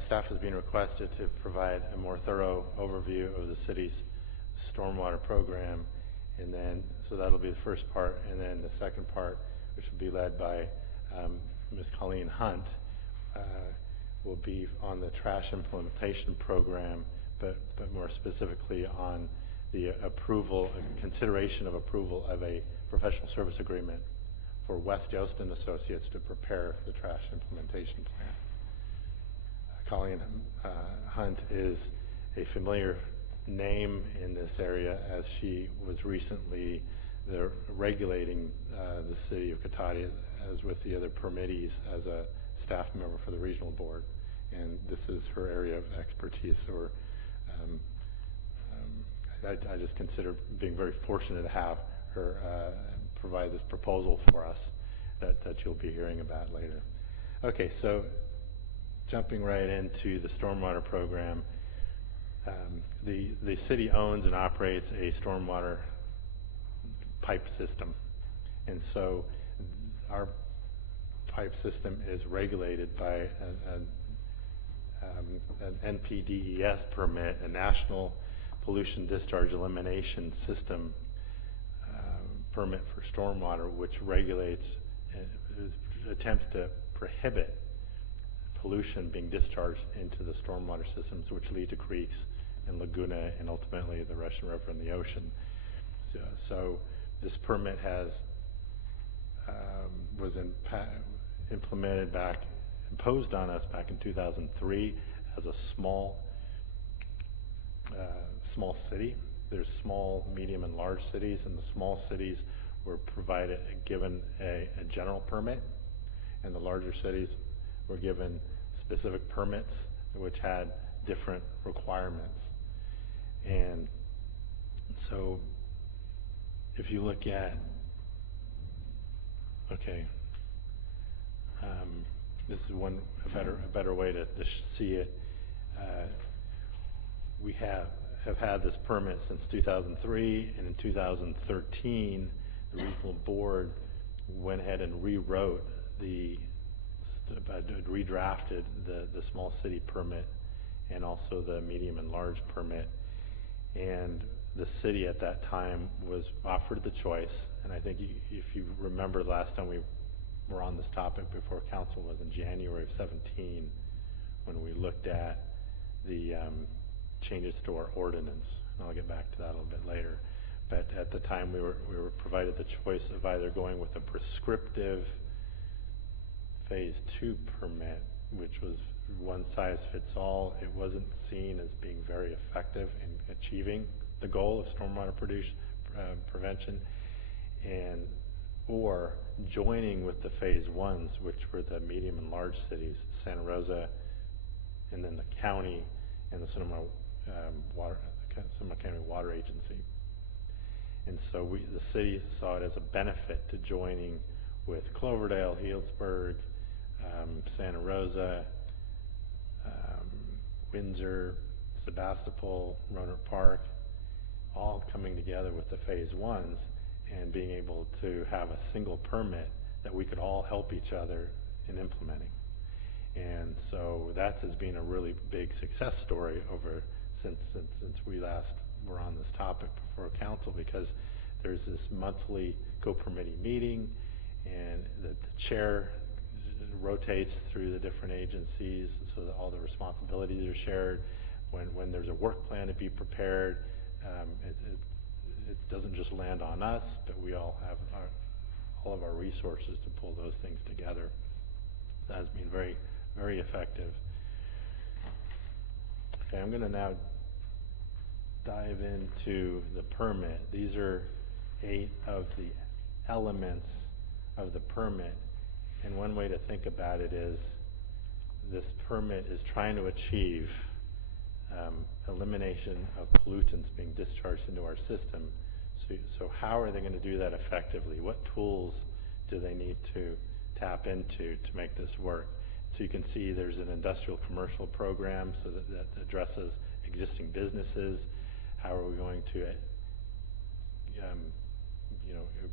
Staff is being requested to provide a more thorough overview of the city's stormwater program, and then, so that'll be the first part, and then the second part, which will be led by Ms. Colleen Hunt, will be on the trash implementation program, but more specifically on the approval, consideration of approval of a professional service agreement for West Yost and Associates to prepare the trash implementation plan. Colleen Hunt is a familiar name in this area, as she was recently regulating the city of Cotati, as with the other permittees, as a staff member for the regional board, and this is her area of expertise. Or I just consider being very fortunate to have her provide this proposal for us that you'll be hearing about later. Okay, so jumping right into the stormwater program, the city owns and operates a stormwater pipe system, and so our pipe system is regulated by an NPDES permit, a National Pollution Discharge Elimination System permit for stormwater, which regulates, attempts to prohibit pollution being discharged into the stormwater systems, which lead to creeks and laguna and ultimately the Russian River and the ocean. So this permit was implemented imposed on us back in 2003 as a small city. There's small, medium, and large cities, and the small cities were given a general permit, and the larger cities were given specific permits which had different requirements. And so if you look at, this is a better way to see it. We have had this permit since 2003, and in 2013, the regional board went ahead and redrafted the small city permit and also the medium and large permit. And the city at that time was offered the choice, and I think if you remember last time we were on this topic before council was in January of 17 when we looked at the changes to our ordinance, and I'll get back to that a little bit later. But at the time we were provided the choice of either going with a prescriptive phase 2 permit, which was one size fits all. It wasn't seen as being very effective in achieving the goal of stormwater prevention, or joining with the phase 1s, which were the medium and large cities, Santa Rosa, and then the county and the Sonoma County Water Agency. And so the city saw it as a benefit to joining with Cloverdale, Healdsburg, Santa Rosa, Windsor, Sebastopol, Roanoke Park, all coming together with the phase 1s and being able to have a single permit that we could all help each other in implementing. And so that has been a really big success story since we last were on this topic before council, because there's this monthly co-permitting meeting, and the chair rotates through the different agencies so that all the responsibilities are shared. When there's a work plan to be prepared, it doesn't just land on us, but we all have all of our resources to pull those things together. That has been very, very effective. Okay, I'm going to now dive into the permit. These are 8 of the elements of the permit. And one way to think about it is this permit is trying to achieve elimination of pollutants being discharged into our system. So how are they going to do that effectively? What tools do they need to tap into to make this work? So you can see there's an industrial commercial program so that addresses existing businesses. How are we going to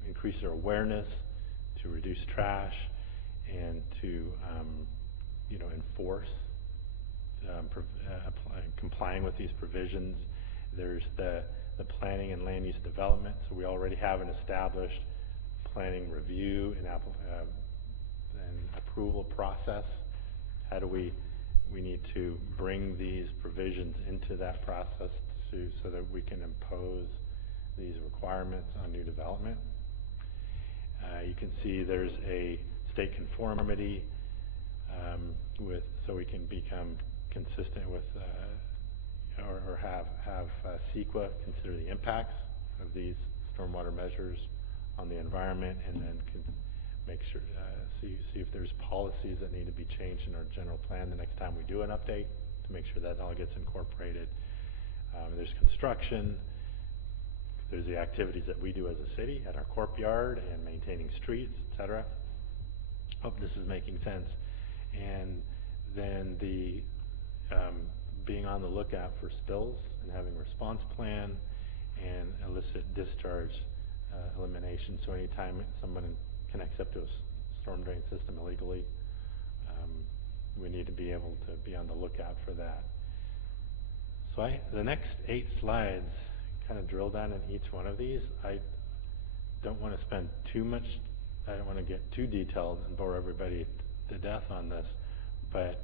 increase their awareness, to reduce trash, and to enforce complying with these provisions. There's the planning and land use development. So we already have an established planning review and approval process. How do we need to bring these provisions into that process so that we can impose these requirements on new development. You can see there's a state conformity so we can become consistent with or have CEQA consider the impacts of these stormwater measures on the environment, and then make sure see if there's policies that need to be changed in our general plan the next time we do an update to make sure that all gets incorporated. There's construction. There's the activities that we do as a city at our corp yard and maintaining streets, etc. Hope this is making sense. And then the being on the lookout for spills and having a response plan and illicit discharge elimination. So anytime someone connects up to a storm drain system illegally. We need to be able to be on the lookout for that. So the next 8 slides kind of drill down in each one of these. I don't want to spend too much, I don't want to get too detailed and bore everybody to death on this, but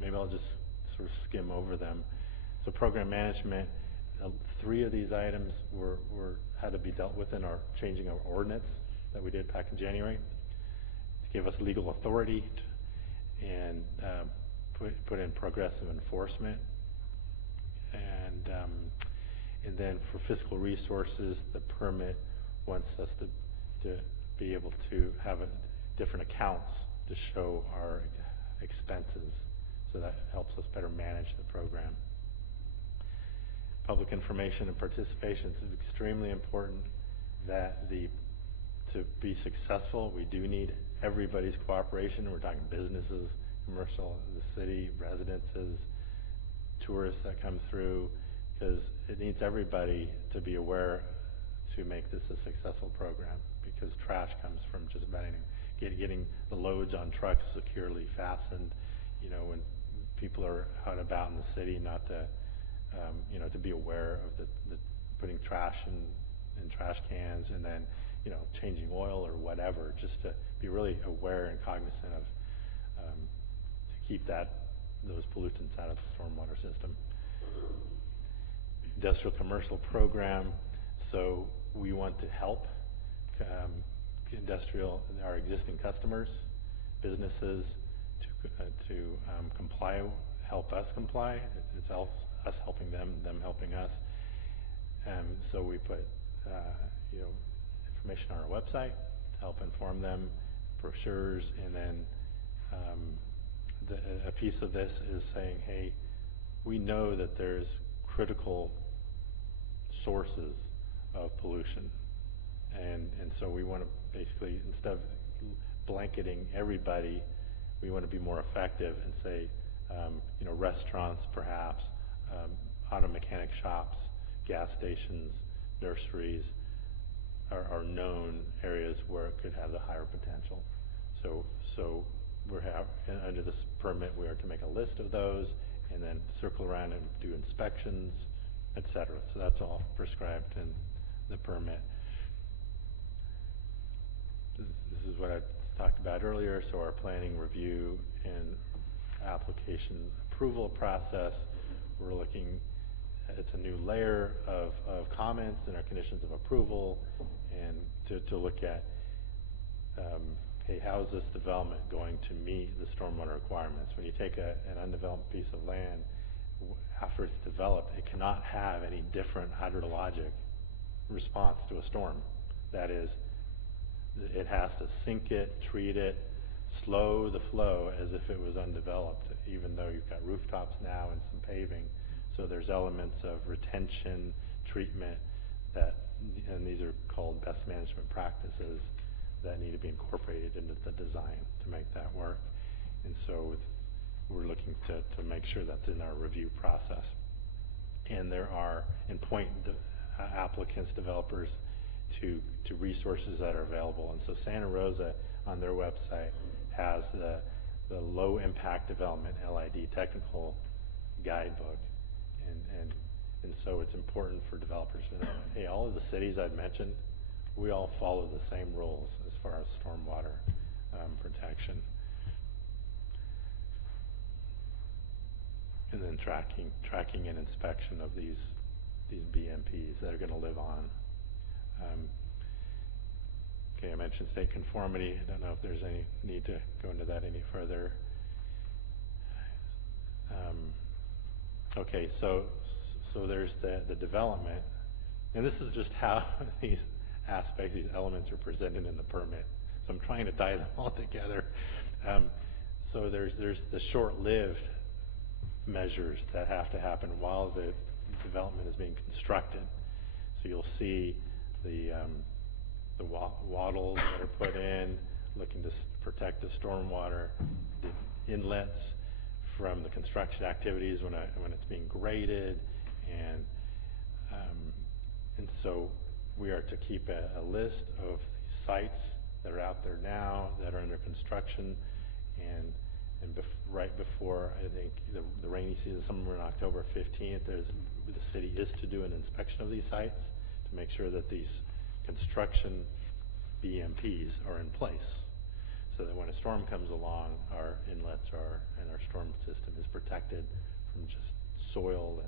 maybe I'll just sort of skim over them. So program management, 3 of these items had to be dealt with in our changing our ordinance that we did back in January to give us legal authority and put in progressive enforcement. And then for fiscal resources, the permit wants us to be able to have different accounts to show our expenses. So that helps us better manage the program. Public information and participation is extremely important. To be successful, we do need everybody's cooperation. We're talking businesses, commercial, the city, residences, tourists that come through, because it needs everybody to be aware to make this a successful program, because trash comes from just about anything. Getting the loads on trucks securely fastened, when people are out and about in the city, not to, to be aware of the putting trash in trash cans, and then, changing oil or whatever, just to be really aware and cognizant of, to keep those pollutants out of the stormwater system. Industrial commercial program, so we want to help our existing customers, businesses to comply, help us comply. It's us helping them helping us. So we put information on our website to help inform them, brochures, and then a piece of this is saying, hey, we know that there's critical sources of pollution, and so we want to basically, instead of blanketing everybody, we want to be more effective and say, restaurants perhaps, auto mechanic shops, gas stations, nurseries are known areas where it could have the higher potential. So under this permit, we are to make a list of those and then circle around and do inspections, etc. So that's all prescribed in the permit. This is what I talked about earlier. So our planning, review, and application approval process, we're looking, it's a new layer of comments in our conditions of approval, and to look at, hey, how is this development going to meet the stormwater requirements? When you take an undeveloped piece of land, after it's developed, it cannot have any different hydrologic response to a storm. That is, it has to sink it, treat it, slow the flow as if it was undeveloped, even though you've got rooftops now and some paving. So there's elements of retention, treatment, and these are called best management practices that need to be incorporated into the design to make that work. And so we're looking to make sure that's in our review process. And there are, and point applicants, developers to resources that are available. And so Santa Rosa on their website has the low impact development LID technical guidebook. And so it's important for developers to know, hey, all of the cities I've mentioned, we all follow the same rules as far as stormwater protection. And then tracking and inspection of these BMPs that are going to live on. Okay, I mentioned state conformity. I don't know if there's any need to go into that any further. Okay, so there's the development, and this is just how these aspects, these elements are presented in the permit. So I'm trying to tie them all together. So there's the short-lived measures that have to happen while the development is being constructed. So you'll see the wattles that are put in, looking to protect the stormwater, the inlets from the construction activities when it's being graded, and so we are to keep a list of sites that are out there now that are under construction, and right before, I think, the rainy season, somewhere in October 15th, the city is to do an inspection of these sites to make sure that these construction BMPs are in place, so that when a storm comes along, our inlets and our storm system is protected from just soil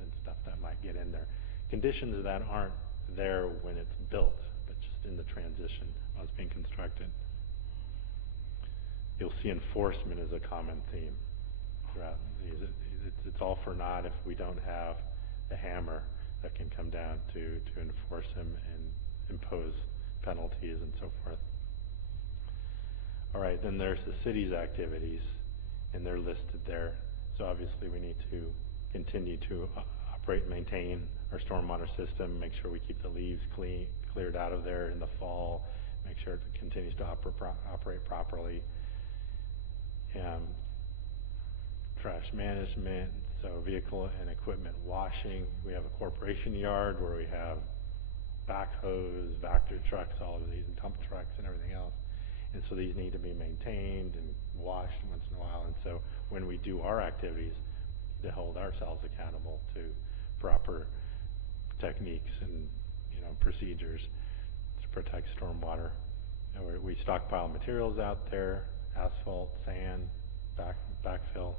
and stuff that might get in there. Conditions that aren't there when it's built, but just in the transition while it's being constructed. You'll see enforcement as a common theme throughout these. It's all for naught if we don't have the hammer that can come down to enforce them and impose penalties and so forth. All right, then there's the city's activities, and they're listed there. So obviously we need to continue to operate and maintain our stormwater system, make sure we keep the leaves cleared out of there in the fall, make sure it continues to operate properly. Trash management, so vehicle and equipment washing. We have a corporation yard where we have backhoes, Vector trucks, all of these, and dump trucks and everything else. And so these need to be maintained and washed once in a while. And so when we do our activities, to hold ourselves accountable to proper techniques and procedures to protect stormwater. And we stockpile materials out there, asphalt, sand, backfill.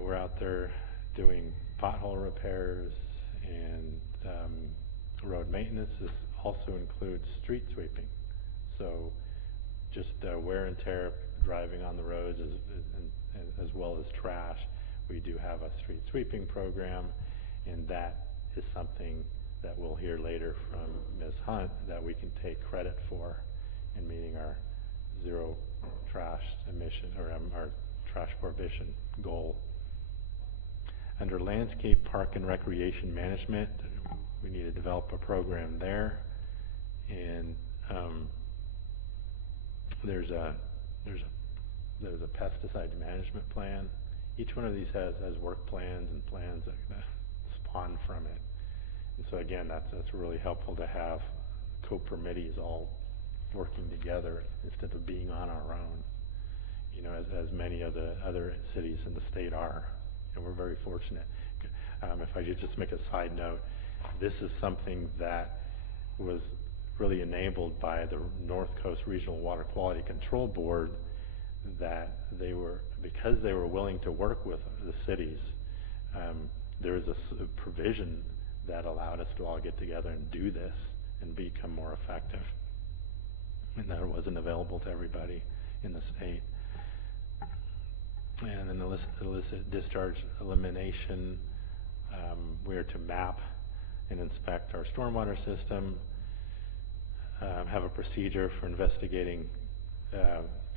We're out there doing pothole repairs and road maintenance. This also includes street sweeping. So just wear and tear driving on the roads as well as trash. We do have a street sweeping program, and that is something that we'll hear later from Ms. Hunt that we can take credit for in meeting our zero trash emission, or our trash prohibition goal. Under landscape, park, and recreation management, we need to develop a program there. And there's a pesticide management plan. Each one of these has work plans and plans that spawn from it. And so again, that's really helpful to have co-permittees all working together instead of being on our own, as many of the other cities in the state are. And we're very fortunate. If I could just make a side note, this is something that was really enabled by the North Coast Regional Water Quality Control Board, that because they were willing to work with the cities, there was a provision that allowed us to all get together and do this and become more effective. And that wasn't available to everybody in the state. And then illicit discharge elimination, we are to map and inspect our stormwater system, have a procedure for investigating,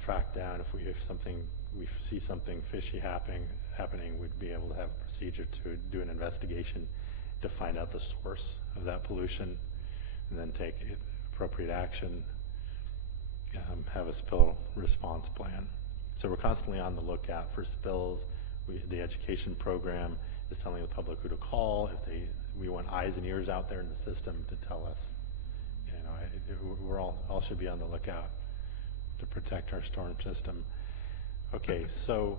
track down if we see something fishy happening, we'd be able to have a procedure to do an investigation to find out the source of that pollution, and then take appropriate action, have a spill response plan. So we're constantly on the lookout for spills. The education program is telling the public who to call if we want eyes and ears out there in the system to tell us. We're all should be on the lookout to protect our storm system. Okay, so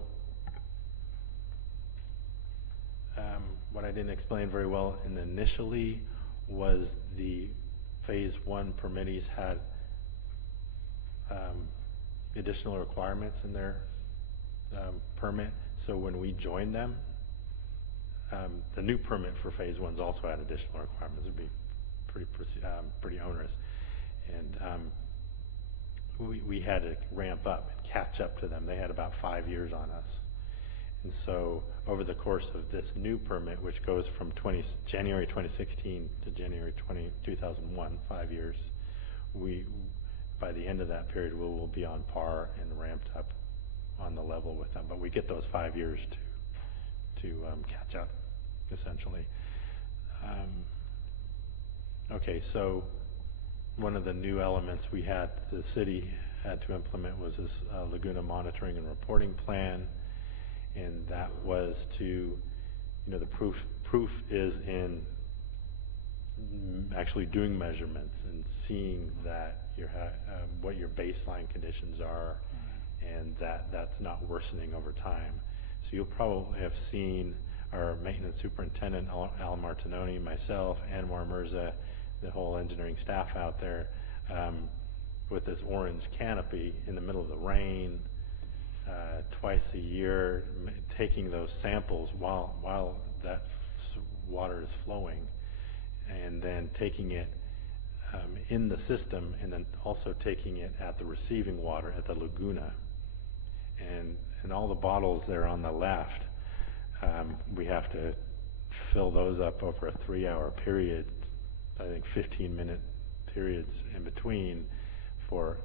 what I didn't explain very well initially was the phase 1 permittees had additional requirements in their permit. So when we joined them, the new permit for phase 1's also had additional requirements. It'd be pretty onerous, and we had to ramp up and catch up to them. They had about 5 years on us. And so over the course of this new permit, which goes from January 2016 to January 2001, 5 years, by the end of that period, we will be on par and ramped up on the level with them. But we get those 5 years to catch up, essentially. Okay, so one of the new elements the city had to implement was this Laguna monitoring and reporting plan, and that was to, the proof is in actually doing measurements and seeing that what your baseline conditions are, and that's not worsening over time. So you'll probably have seen our maintenance superintendent, Al Martinoni, myself, Anwar Mirza, the whole engineering staff out there, with this orange canopy in the middle of the rain, twice a year, taking those samples while that water is flowing, and then taking it in the system, and then also taking it at the receiving water at the laguna. And all the bottles there on the left, we have to fill those up over a 3-hour period, I think 15-minute periods in between, for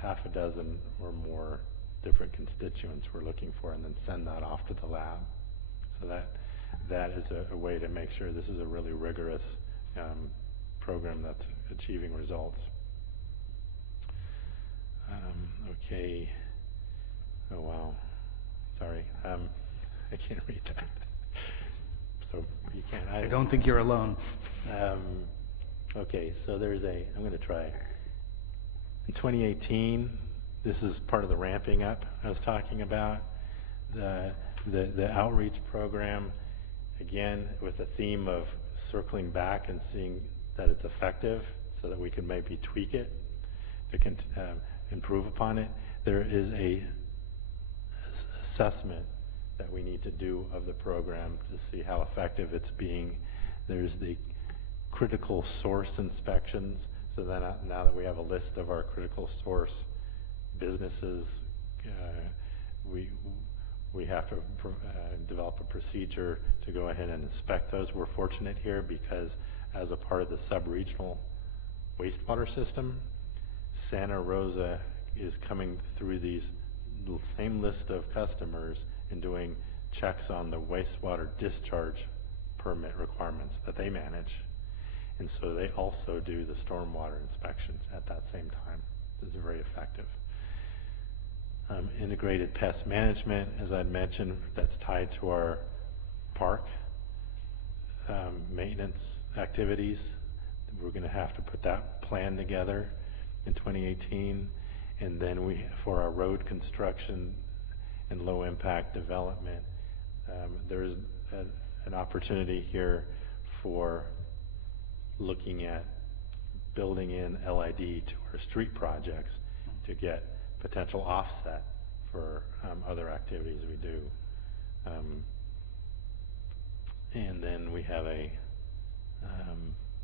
half a dozen or more different constituents we're looking for, and then send that off to the lab. So that is a way to make sure this is a really rigorous program that's achieving results. Okay. Oh wow. Sorry. I can't read that. So you can't. I don't think you're alone. Okay. So I'm going to try. In 2018, this is part of the ramping up I was talking about. The outreach program, again, with the theme of circling back and seeing that it's effective, so that we can maybe tweak it to improve upon it. There is a assessment that we need to do of the program to see how effective it's being. There's the critical source inspections. So then now that we have a list of our critical source businesses, we have to develop a procedure to go ahead and inspect those. We're fortunate here because as a part of the sub-regional wastewater system, Santa Rosa is coming through these same list of customers and doing checks on the wastewater discharge permit requirements that they manage. And so they also do the stormwater inspections at that same time. This is very effective. Integrated pest management, as I'd mentioned, that's tied to our park maintenance activities. We're going to have to put that plan together in 2018. And then for our road construction and low impact development, there's an opportunity here for looking at building in LID to our street projects to get potential offset for other activities we do. And then we have a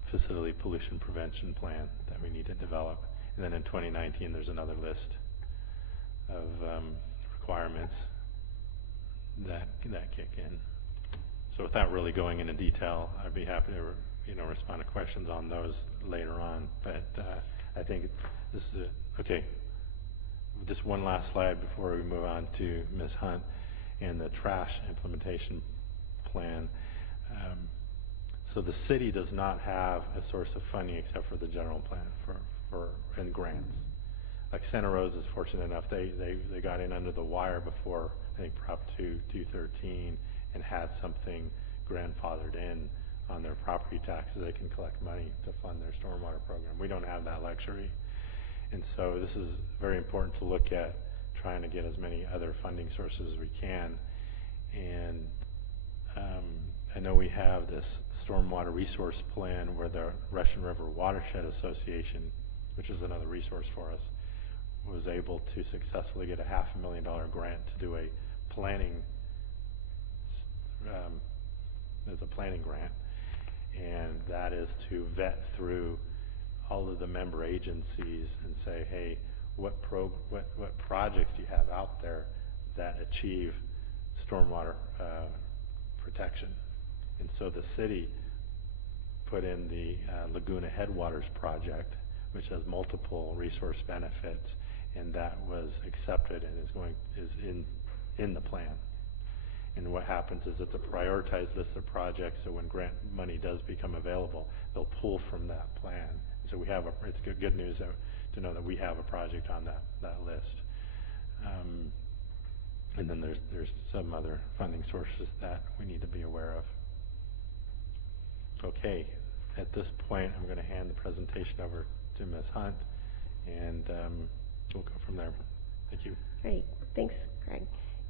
facility pollution prevention plan that we need to develop. And then in 2019, there's another list of requirements that kick in. So without really going into detail, I'd be happy to respond to questions on those later on. But I think this is okay. Just one last slide before we move on to Ms. Hunt and the trash implementation plan. So the city does not have a source of funding except for the general plan and grants. Like Santa Rosa is fortunate enough, they got in under the wire before, I think, Prop 213 and had something grandfathered in on their property taxes. They can collect money to fund their stormwater program. We don't have that luxury. And so this is very important to look at trying to get as many other funding sources as we can. And I know we have this stormwater resource plan where the Russian River Watershed Association, which is another resource for us, was able to successfully get a $500,000 grant to do a planning, it's a planning grant, and that is to vet through all of the member agencies and say, hey, what projects do you have out there that achieve stormwater protection? And so the city put in the Laguna Headwaters project, which has multiple resource benefits, and that was accepted and is in the plan. And what happens is it's a prioritized list of projects, so when grant money does become available, they'll pull from that plan. So we have it's good news to know that we have a project on that list. And then there's some other funding sources that we need to be aware of. Okay, at this point, I'm going to hand the presentation over to Ms. Hunt, and we'll go from there. Thank you. Great. Thanks, Craig.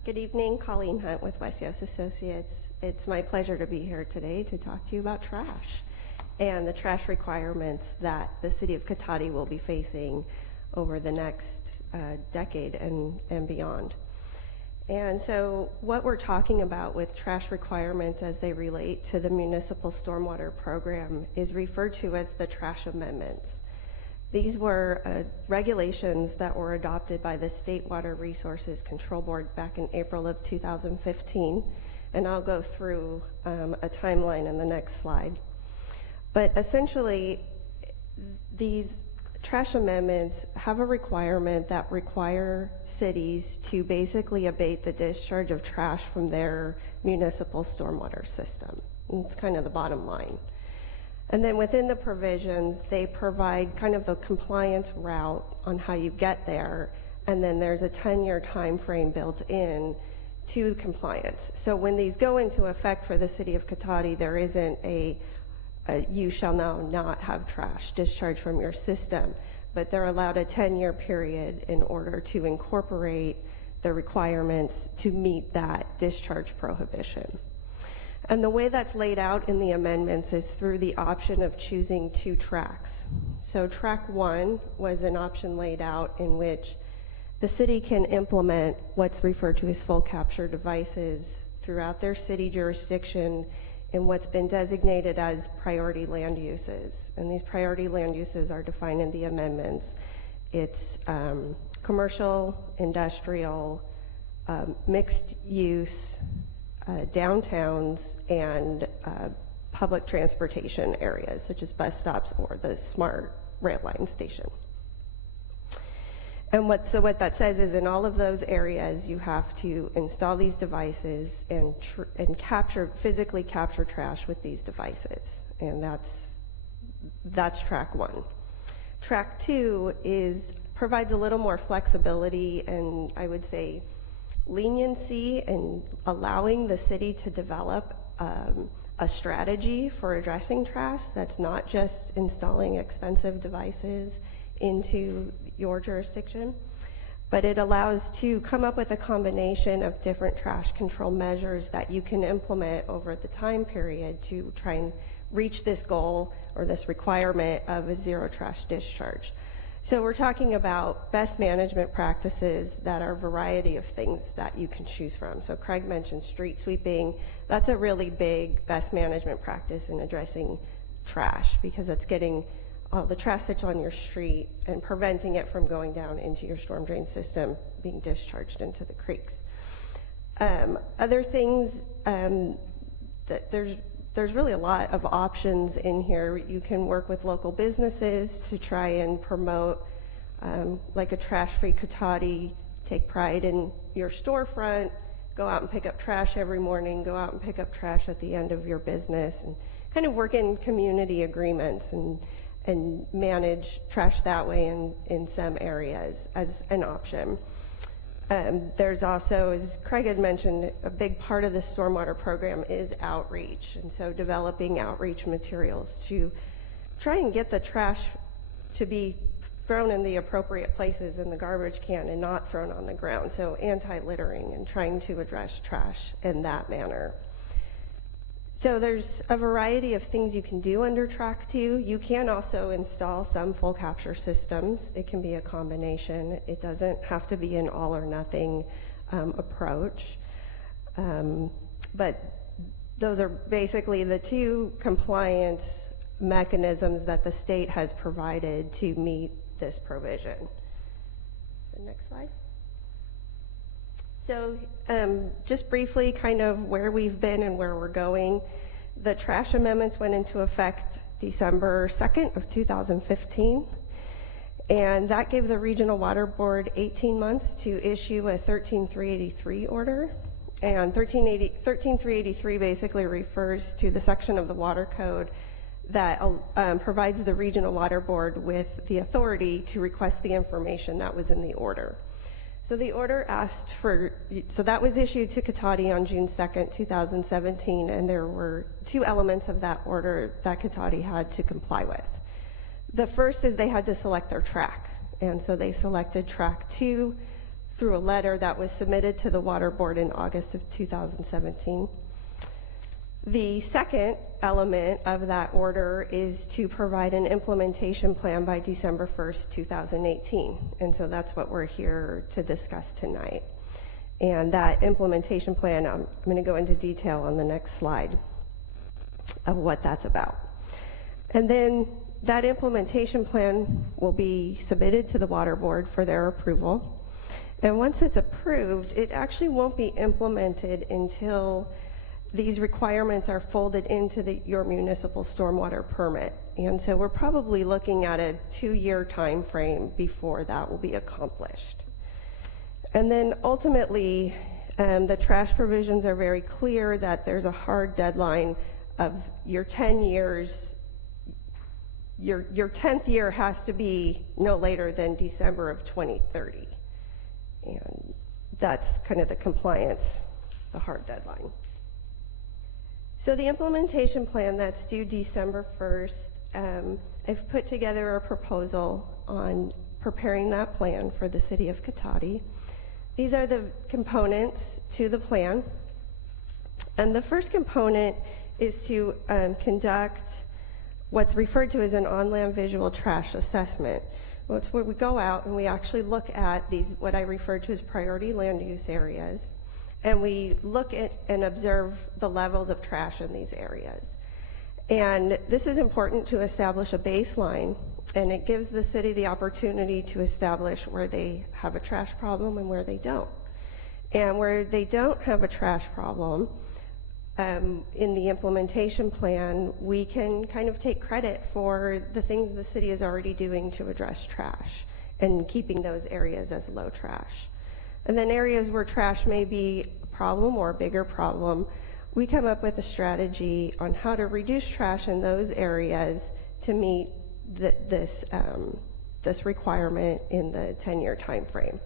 Good evening. Colleen Hunt with West Yost Associates. It's my pleasure to be here today to talk to you about trash and the trash requirements that the city of Cotati will be facing over the next decade and beyond. And so what we're talking about with trash requirements as they relate to the municipal stormwater program is referred to as the trash amendments. These were regulations that were adopted by the State Water Resources Control Board back in April of 2015, and I'll go through a timeline in the next slide. But essentially, these trash amendments have a requirement that require cities to basically abate the discharge of trash from their municipal stormwater system. It's kind of the bottom line. And then within the provisions, they provide kind of the compliance route on how you get there, and then there's a 10-year time frame built in to compliance. So when these go into effect for the city of Cotati, there isn't a you shall now not have trash discharged from your system, but they're allowed a 10-year period in order to incorporate the requirements to meet that discharge prohibition. And the way that's laid out in the amendments is through the option of choosing 2 tracks. So track 1 was an option laid out in which the city can implement what's referred to as full capture devices throughout their city jurisdiction in what's been designated as priority land uses. And these priority land uses are defined in the amendments. It's commercial, industrial, mixed use, downtowns, and public transportation areas, such as bus stops or the smart rail line station. And what that says is in all of those areas, you have to install these devices and physically capture trash with these devices. And that's track 1. Track 2 provides a little more flexibility and I would say leniency in allowing the city to develop a strategy for addressing trash that's not just installing expensive devices into your jurisdiction, but it allows to come up with a combination of different trash control measures that you can implement over the time period to try and reach this goal or this requirement of a zero trash discharge. So we're talking about best management practices that are a variety of things that you can choose from. So Craig mentioned street sweeping. That's a really big best management practice in addressing trash because it's getting the trash that's on your street and preventing it from going down into your storm drain system, being discharged into the creeks. Other things, that there's really a lot of options in here. You can work with local businesses to try and promote like a trash-free Cotati, take pride in your storefront, go out and pick up trash every morning, go out and pick up trash at the end of your business, and kind of work in community agreements and manage trash that way in some areas as an option. There's also, as Craig had mentioned, a big part of the stormwater program is outreach. And so developing outreach materials to try and get the trash to be thrown in the appropriate places in the garbage can and not thrown on the ground. So anti-littering and trying to address trash in that manner. So there's a variety of things you can do under track 2. You can also install some full capture systems. It can be a combination. It doesn't have to be an all or nothing approach. But those are basically the 2 compliance mechanisms that the state has provided to meet this provision. So next slide. So just briefly, kind of where we've been and where we're going. The trash amendments went into effect December 2nd of 2015. And that gave the Regional Water Board 18 months to issue a 13383 order. And 13383 basically refers to the section of the water code that provides the Regional Water Board with the authority to request the information that was in the order. So the order asked for, so that was issued to Cotati on June 2nd, 2017, and there were 2 elements of that order that Cotati had to comply with. The first is they had to select their track. And so they selected track 2 through a letter that was submitted to the Water Board in August of 2017. The second element of that order is to provide an implementation plan by December 1st, 2018. And so that's what we're here to discuss tonight. And that implementation plan, I'm going to go into detail on the next slide of what that's about. And then that implementation plan will be submitted to the Water Board for their approval. And once it's approved, it actually won't be implemented until these requirements are folded into your municipal stormwater permit. And so we're probably looking at a 2-year time frame before that will be accomplished. And then ultimately, the trash provisions are very clear that there's a hard deadline of your 10 years. Your 10th year has to be no later than December of 2030. And that's kind of the compliance, the hard deadline. So the implementation plan that's due December 1st, I've put together a proposal on preparing that plan for the city of Cotati. These are the components to the plan. And the first component is to conduct what's referred to as an on-land visual trash assessment. Well, it's where we go out and we actually look at these, what I refer to as priority land use areas, and we look at and observe the levels of trash in these areas. And this is important to establish a baseline, and it gives the city the opportunity to establish where they have a trash problem and where they don't. And where they don't have a trash problem, in the implementation plan, we can kind of take credit for the things the city is already doing to address trash and keeping those areas as low trash. And then areas where trash may be a problem or a bigger problem, we come up with a strategy on how to reduce trash in those areas to meet this requirement in the 10-year time frame.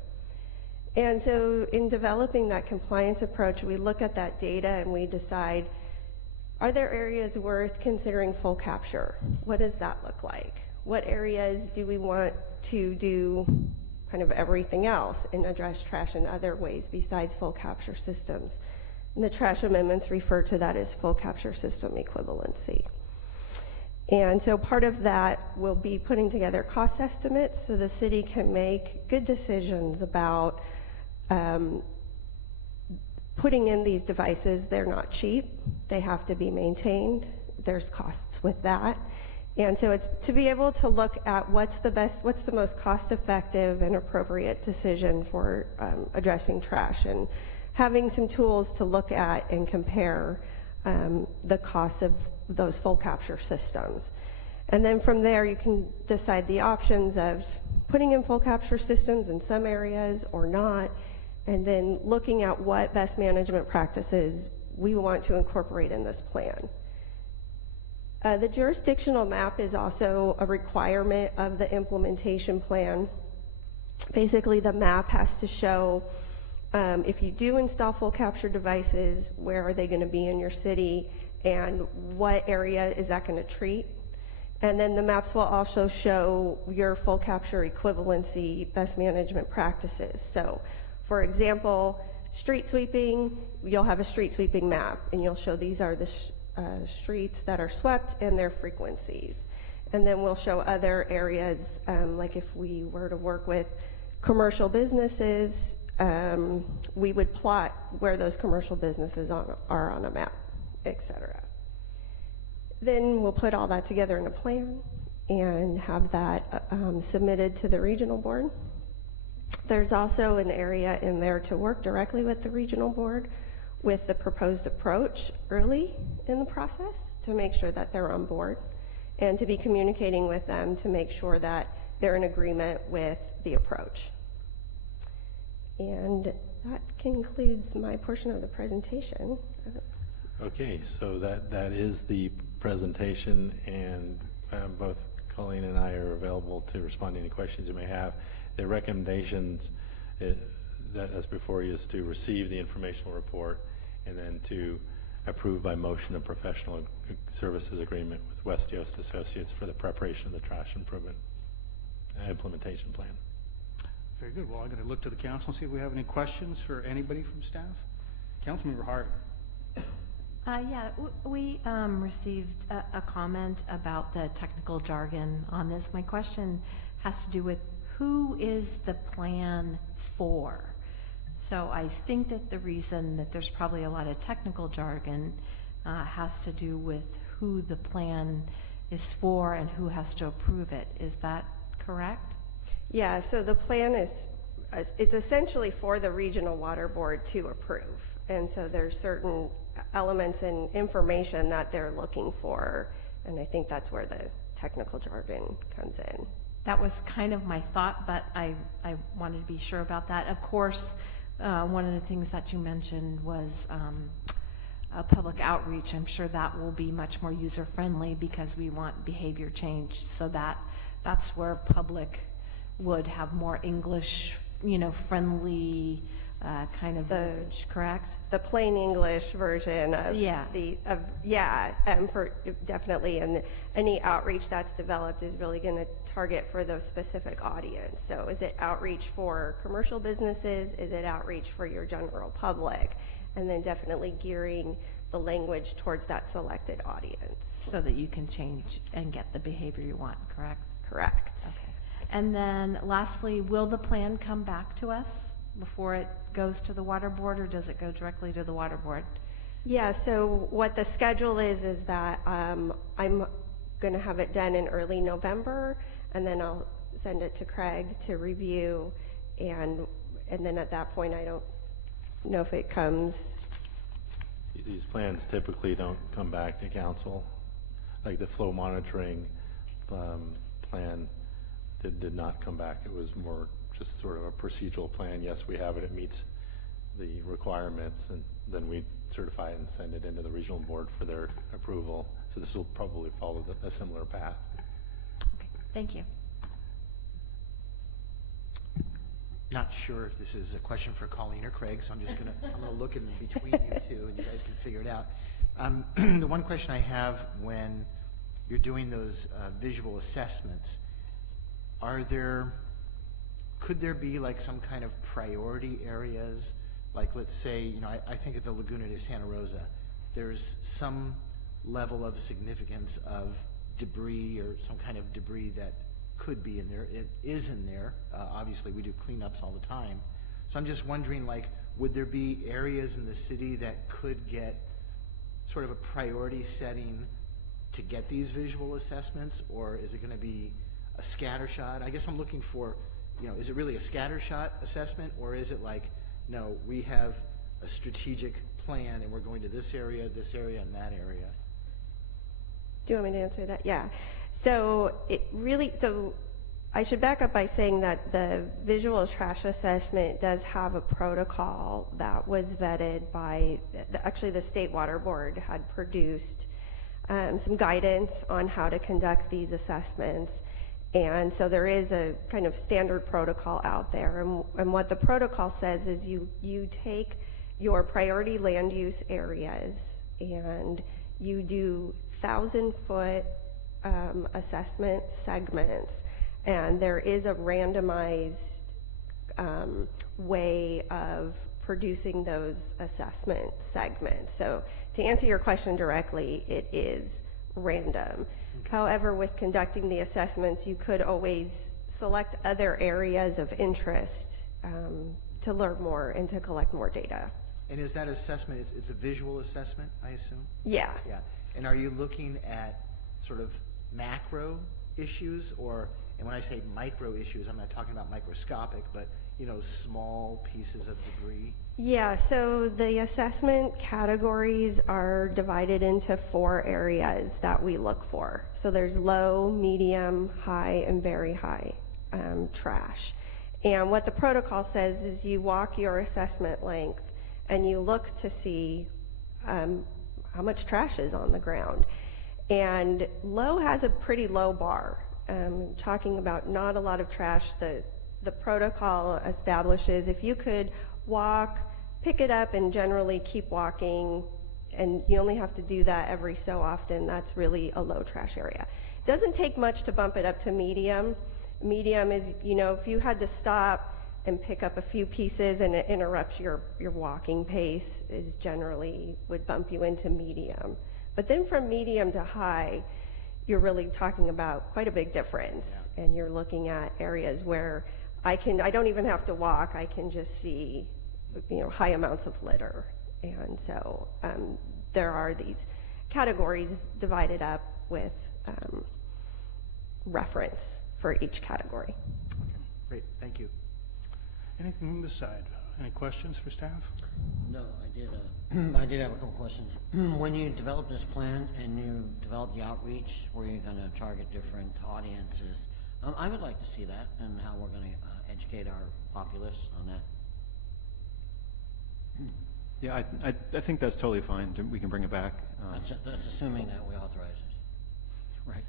And so in developing that compliance approach, we look at that data and we decide, are there areas worth considering full capture? What does that look like? What areas do we want to do kind of everything else and address trash in other ways besides full capture systems? And the trash amendments refer to that as full capture system equivalency. And so part of that will be putting together cost estimates so the city can make good decisions about putting in these devices. They're not cheap. They have to be maintained. There's costs with that. And so it's to be able to look at what's the most cost-effective and appropriate decision for addressing trash, and having some tools to look at and compare the costs of those full capture systems. And then from there, you can decide the options of putting in full capture systems in some areas or not, and then looking at what best management practices we want to incorporate in this plan. The jurisdictional map is also a requirement of the implementation plan. Basically, the map has to show if you do install full capture devices, where are they going to be in your city, and what area is that going to treat. And then the maps will also show your full capture equivalency best management practices. So, for example, street sweeping, you'll have a street sweeping map, and you'll show these are the streets that are swept and their frequencies. And then we'll show other areas, like if we were to work with commercial businesses, we would plot where those commercial businesses are on a map, etc. Then we'll put all that together in a plan and have that submitted to the regional board. There's also an area in there to work directly with the regional board with the proposed approach early in the process to make sure that they're on board, and to be communicating with them to make sure that they're in agreement with the approach. And that concludes my portion of the presentation. Okay, so that is the presentation, and both Colleen and I are available to respond to any questions you may have. The recommendations that's before you is to receive the informational report and then to approve by motion a professional services agreement with West Yost Associates for the preparation of the trash improvement implementation plan. Very good. Well, I'm going to look to the council and see if we have any questions for anybody from staff. Councilmember Hart. We received a comment about the technical jargon on this. My question has to do with who is the plan for? So I think that the reason that there's probably a lot of technical jargon has to do with who the plan is for and who has to approve it. Is that correct? Yeah, so the plan is, it's essentially for the Regional Water Board to approve. And so there's certain elements and information that they're looking for. And I think that's where the technical jargon comes in. That was kind of my thought, but I wanted to be sure about that. Of course, one of the things that you mentioned was public outreach. I'm sure that will be much more user-friendly because we want behavior change. So that's where public would have more English, friendly kind of verbiage, correct? The plain English version of for definitely, and any outreach that's developed is really going to target for the specific audience. So is it outreach for commercial businesses? Is it outreach for your general public? And then definitely gearing the language towards that selected audience. So that you can change and get the behavior you want, correct? Correct. Okay. And then lastly, will the plan come back to us before it goes to the water board, or does it go directly to the water board? Yeah, so what the schedule is that I'm going to have it done in early November, and then I'll send it to Craig to review, and then at that point I don't know if it comes. These plans typically don't come back to council. Like the flow monitoring plan did not come back. It was more just sort of a procedural plan. Yes, we have it. It meets the requirements, and then we certify it and send it into the regional board for their approval. So this will probably follow a similar path. Okay, thank you. Not sure if this is a question for Colleen or Craig, so I'm gonna look in between you two, and you guys can figure it out. The one question I have when you're doing those visual assessments, could there be like some kind of priority areas? Like, let's say, I think at the Laguna de Santa Rosa, there's some level of significance of debris or some kind of debris that could be in there. It is in there. Obviously, we do cleanups all the time. So I'm just wondering, like, would there be areas in the city that could get sort of a priority setting to get these visual assessments, or is it going to be a scattershot? I guess I'm looking for, is it really a scattershot assessment, or is it like, no, we have a strategic plan and we're going to this area, and that area? Do you want me to answer that? Yeah. So I should back up by saying that the visual trash assessment does have a protocol that was vetted by, actually the State Water Board had produced some guidance on how to conduct these assessments. And so there is a kind of standard protocol out there. And what the protocol says is you take your priority land use areas and you do 1,000-foot assessment segments. And there is a randomized way of producing those assessment segments. So to answer your question directly, it is random. However, with conducting the assessments, you could always select other areas of interest to learn more and to collect more data. And is that assessment, it's a visual assessment, I assume? Yeah. Yeah. And are you looking at sort of macro issues, and when I say micro issues, I'm not talking about microscopic, but small pieces of debris? Yeah, so the assessment categories are divided into 4 areas that we look for. So there's low, medium, high, and very high trash. And what the protocol says is you walk your assessment length and you look to see how much trash is on the ground. And low has a pretty low bar. Talking about not a lot of trash, the protocol establishes if you could walk, pick it up, and generally keep walking and you only have to do that every so often, that's really a low trash area. It doesn't take much to bump it up to medium. Medium is, if you had to stop and pick up a few pieces and it interrupts your walking pace, is generally would bump you into medium. But then from medium to high, you're really talking about quite a big difference. Yeah. And you're looking at areas where I don't even have to walk, I can just see, high amounts of litter. And so there are these categories divided up with reference for each category. Great, thank you. Anything from this side? Any questions for staff? No, I did have a couple questions. When you develop this plan and you develop the outreach where you're going to target different audiences, I would like to see that and how we're going to educate our populace on that. Yeah, I think that's totally fine. We can bring it back. That's assuming that we authorize it. Right.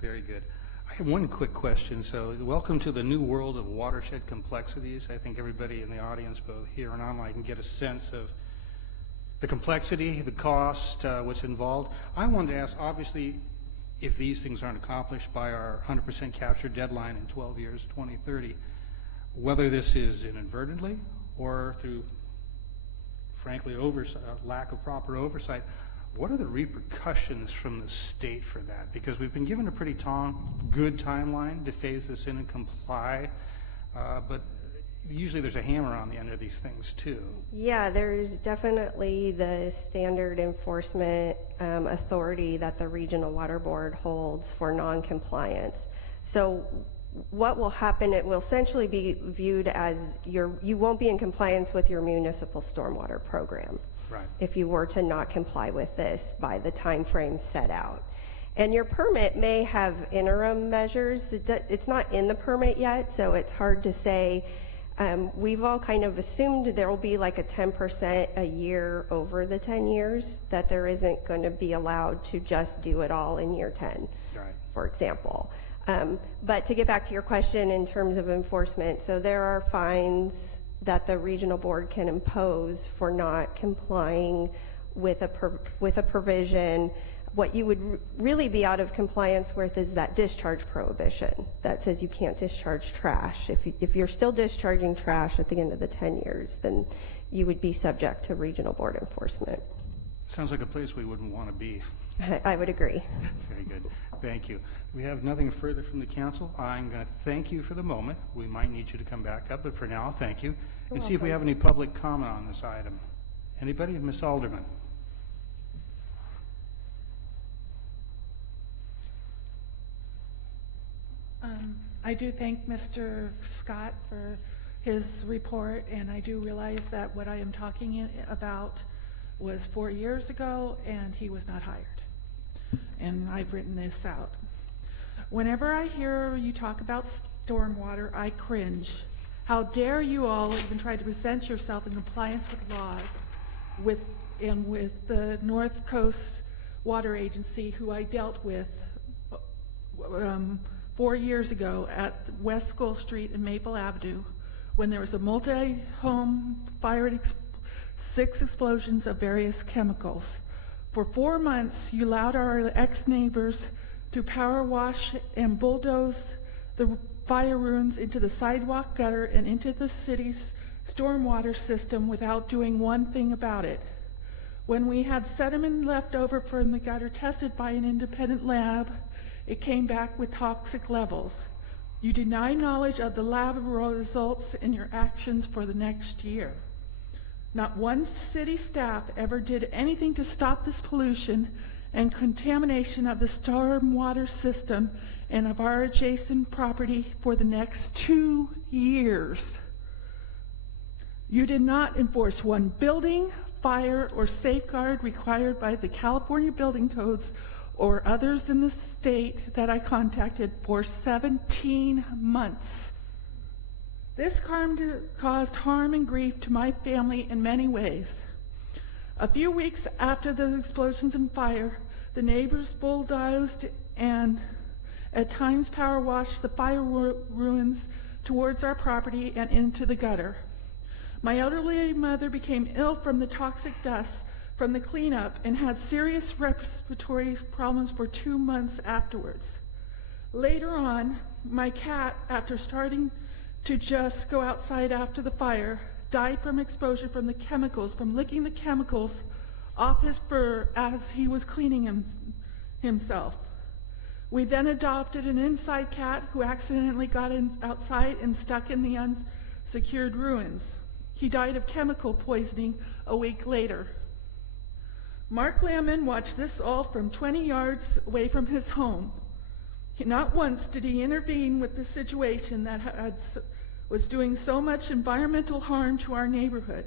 Very good. I have one quick question. So welcome to the new world of watershed complexities. I think everybody in the audience, both here and online, can get a sense of the complexity, the cost, what's involved. I wanted to ask, obviously, if these things aren't accomplished by our 100% capture deadline in 12 years, 2030, whether this is inadvertently or through, frankly, lack of proper oversight, what are the repercussions from the state for that? Because we've been given a pretty good timeline to phase this in and comply, but usually there's a hammer on the end of these things too. Yeah, there's definitely the standard enforcement authority that the Regional Water Board holds for non-compliance. So what will happen, it will essentially be viewed as you won't be in compliance with your municipal stormwater program. Right. If you were to not comply with this by the time frame set out. And your permit may have interim measures. It's not in the permit yet, so it's hard to say. We've all kind of assumed there will be like a 10% a year over the 10 years, that there isn't going to be allowed to just do it all in year 10, right, for example. But to get back to your question in terms of enforcement, so there are fines that the regional board can impose for not complying with a provision. What you would really be out of compliance with is that discharge prohibition that says you can't discharge trash. If you're still discharging trash at the end of the 10 years, then you would be subject to regional board enforcement. Sounds like a place we wouldn't want to be. I would agree. Very good. Thank you. We have nothing further from the council. I'm going to thank you for the moment. We might need you to come back up, but for now, thank you. And see if we have any public comment on this item. Anybody? Ms. Alderman. I do thank Mr. Scott for his report, and I do realize that what I am talking about was 4 years ago, and he was not hired. And I've written this out. Whenever I hear you talk about stormwater, I cringe. How dare you all even try to present yourself in compliance with laws with the North Coast Water Agency, who I dealt with 4 years ago at West School Street and Maple Avenue, when there was a multi-home fire and 6 explosions of various chemicals. For 4 months, you allowed our ex-neighbors to power wash and bulldoze the fire ruins into the sidewalk gutter and into the city's stormwater system without doing one thing about it. When we had sediment left over from the gutter tested by an independent lab, it came back with toxic levels. You deny knowledge of the lab results in your actions for the next year. Not one city staff ever did anything to stop this pollution and contamination of the stormwater system and of our adjacent property for the next 2 years. You did not enforce one building, fire, or safeguard required by the California building codes or others in the state that I contacted for 17 months. This caused harm and grief to my family in many ways. A few weeks after the explosions and fire, the neighbors bulldozed and at times power washed the fire ruins towards our property and into the gutter. My elderly mother became ill from the toxic dust from the cleanup and had serious respiratory problems for 2 months afterwards. Later on, my cat, after starting to just go outside after the fire, died from exposure from the chemicals, from licking the chemicals off his fur as he was cleaning himself. We then adopted an inside cat who accidentally got outside and stuck in the unsecured ruins. He died of chemical poisoning a week later. Mark Lemon watched this all from 20 yards away from his home. Not once did he intervene with the situation that was doing so much environmental harm to our neighborhood.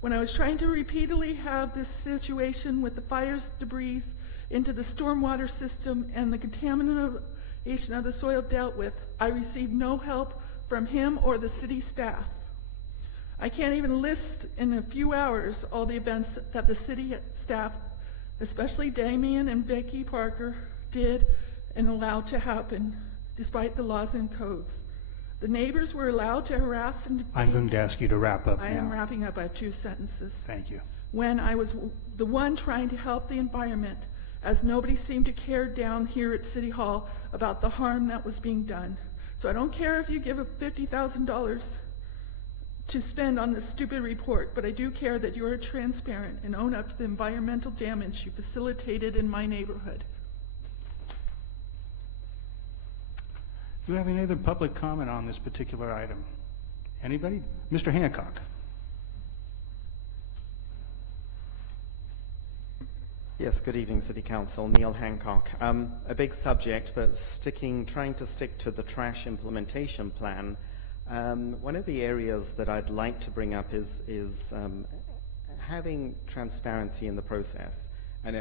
When I was trying to repeatedly have this situation with the fire's debris into the stormwater system and the contamination of the soil dealt with, I received no help from him or the city staff. I can't even list in a few hours all the events that the city staff, especially Damien and Becky Parker, did and allowed to happen, despite the laws and codes. The neighbors were allowed to harass and defame. I'm going to ask you to wrap up now. I am wrapping up. I have 2 sentences. Thank you. When I was the one trying to help the environment, as nobody seemed to care down here at City Hall about the harm that was being done. So I don't care if you give $50,000 to spend on this stupid report, but I do care that you are transparent and own up to the environmental damage you facilitated in my neighborhood. Do you have any other public comment on this particular item? Anybody? Mr. Hancock. Yes, good evening, City Council. Neil Hancock. A big subject, but trying to stick to the trash implementation plan. One of the areas that I'd like to bring up is having transparency in the process. And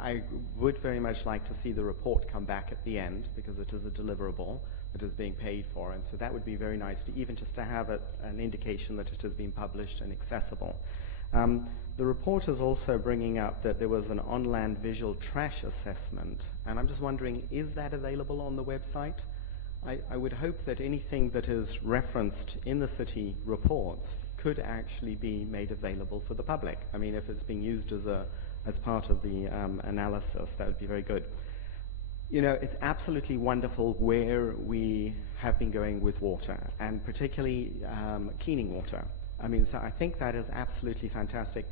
I would very much like to see the report come back at the end, because it is a deliverable that is being paid for. And so that would be very nice to even just to have an indication that it has been published and accessible. The report is also bringing up that there was an on-land visual trash assessment, and I'm just wondering, is that available on the website? I would hope that anything that is referenced in the city reports could actually be made available for the public. I mean, if it's being used as part of the analysis, that would be very good. You know, it's absolutely wonderful where we have been going with water, and particularly cleaning water. I mean, so I think that is absolutely fantastic.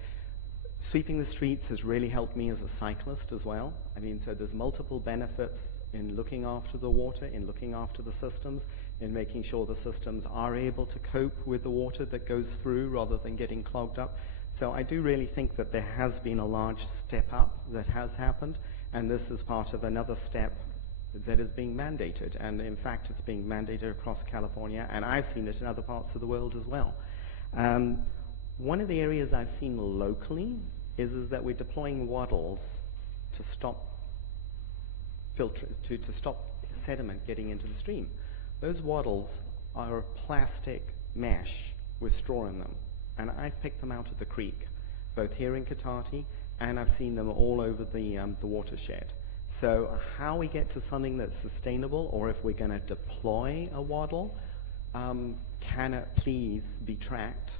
Sweeping the streets has really helped me as a cyclist as well. I mean, so there's multiple benefits in looking after the water, in looking after the systems, in making sure the systems are able to cope with the water that goes through rather than getting clogged up. So I do really think that there has been a large step up that has happened, and this is part of another step that is being mandated. And in fact, it's being mandated across California, and I've seen it in other parts of the world as well. One of the areas I've seen locally is that we're deploying waddles to stop to stop sediment getting into the stream. Those waddles are a plastic mesh with straw in them, and I've picked them out of the creek, both here in Cotati, and I've seen them all over the watershed. So how we get to something that's sustainable, or if we're going to deploy a waddle, can it please be tracked?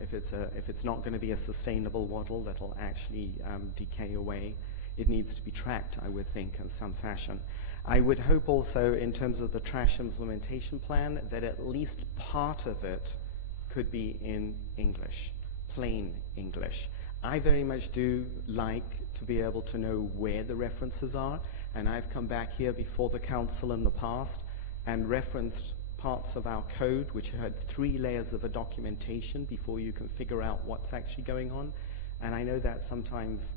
If it's not going to be a sustainable waddle that'll actually decay away, it needs to be tracked, I would think, in some fashion. I would hope also, in terms of the trash implementation plan, that at least part of it could be in English, plain English. I very much do like to be able to know where the references are, and I've come back here before the council in the past and referenced parts of our code which had 3 layers of a documentation before you can figure out what's actually going on. And I know that sometimes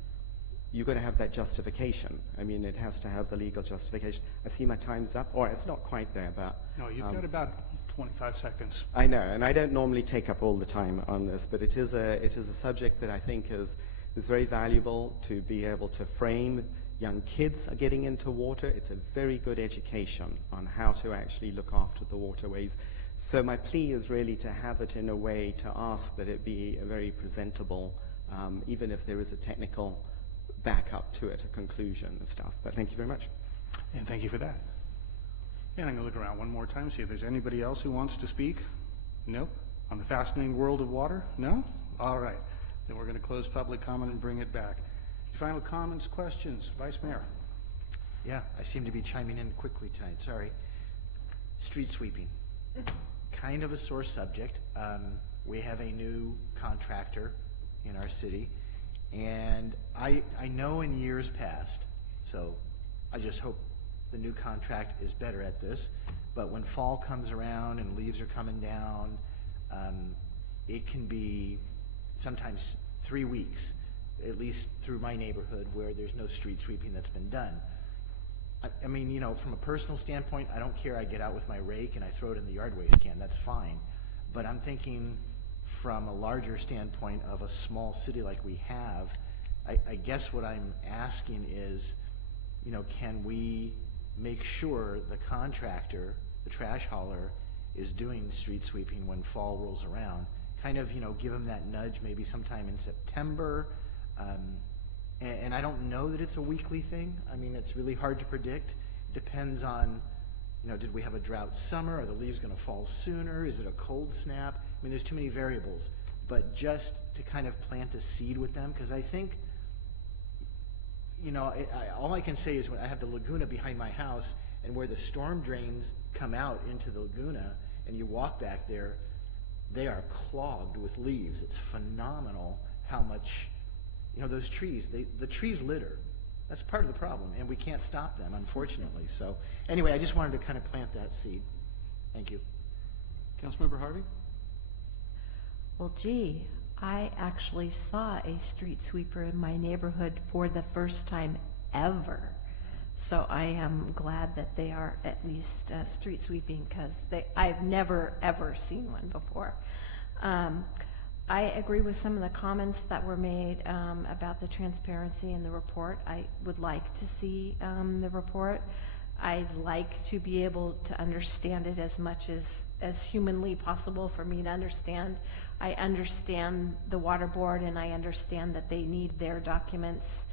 you've got to have that justification. I mean, it has to have the legal justification. I see my time's up, or it's not quite there, but... No, you've got about 25 seconds. I know, and I don't normally take up all the time on this, but it is a subject that I think is very valuable to be able to frame. Young kids are getting into water. It's a very good education on how to actually look after the waterways. So my plea is really to have it in a way to ask that it be a very presentable, even if there is a technical backup to it, a conclusion and stuff. But thank you very much. And thank you for that. And I'm going to look around one more time, see if there's anybody else who wants to speak. Nope. On the fascinating world of water? No? All right. Then we're going to close public comment and bring it back. Final comments, questions? Vice Mayor? Yeah, I seem to be chiming in quickly tonight, sorry. Street sweeping, kind of a sore subject. We have a new contractor in our city, and I know in years past, so I just hope the new contract is better at this, but when fall comes around and leaves are coming down, it can be sometimes 3 weeks, at least through my neighborhood, where there's no street sweeping that's been done. I mean, you know, from a personal standpoint, I don't care. I get out with my rake and I throw it in the yard waste can. That's fine. But I'm thinking from a larger standpoint of a small city like we have, I guess what I'm asking is, you know, can we make sure the contractor, the trash hauler, is doing street sweeping when fall rolls around? Kind of, you know, give them that nudge maybe sometime in September. And I don't know that it's a weekly thing. I mean, it's really hard to predict. Depends on, you know, did we have a drought summer? Are the leaves going to fall sooner? Is it a cold snap? I mean, there's too many variables. But just to kind of plant a seed with them, because I think, you know, all I can say is when I have the Laguna behind my house and where the storm drains come out into the Laguna and you walk back there, they are clogged with leaves. It's phenomenal how much, you know, those trees, the trees litter. That's part of the problem, and we can't stop them, unfortunately. So anyway, I just wanted to kind of plant that seed. Thank you. Councilmember Harvey? Well, gee, I actually saw a street sweeper in my neighborhood for the first time ever. So I am glad that they are at least street sweeping, because I've never, ever seen one before. I agree with some of the comments that were made about the transparency in the report. I would like to see the report. I'd like to be able to understand it as much as humanly possible for me to understand. I understand the water board, and I understand that they need their documents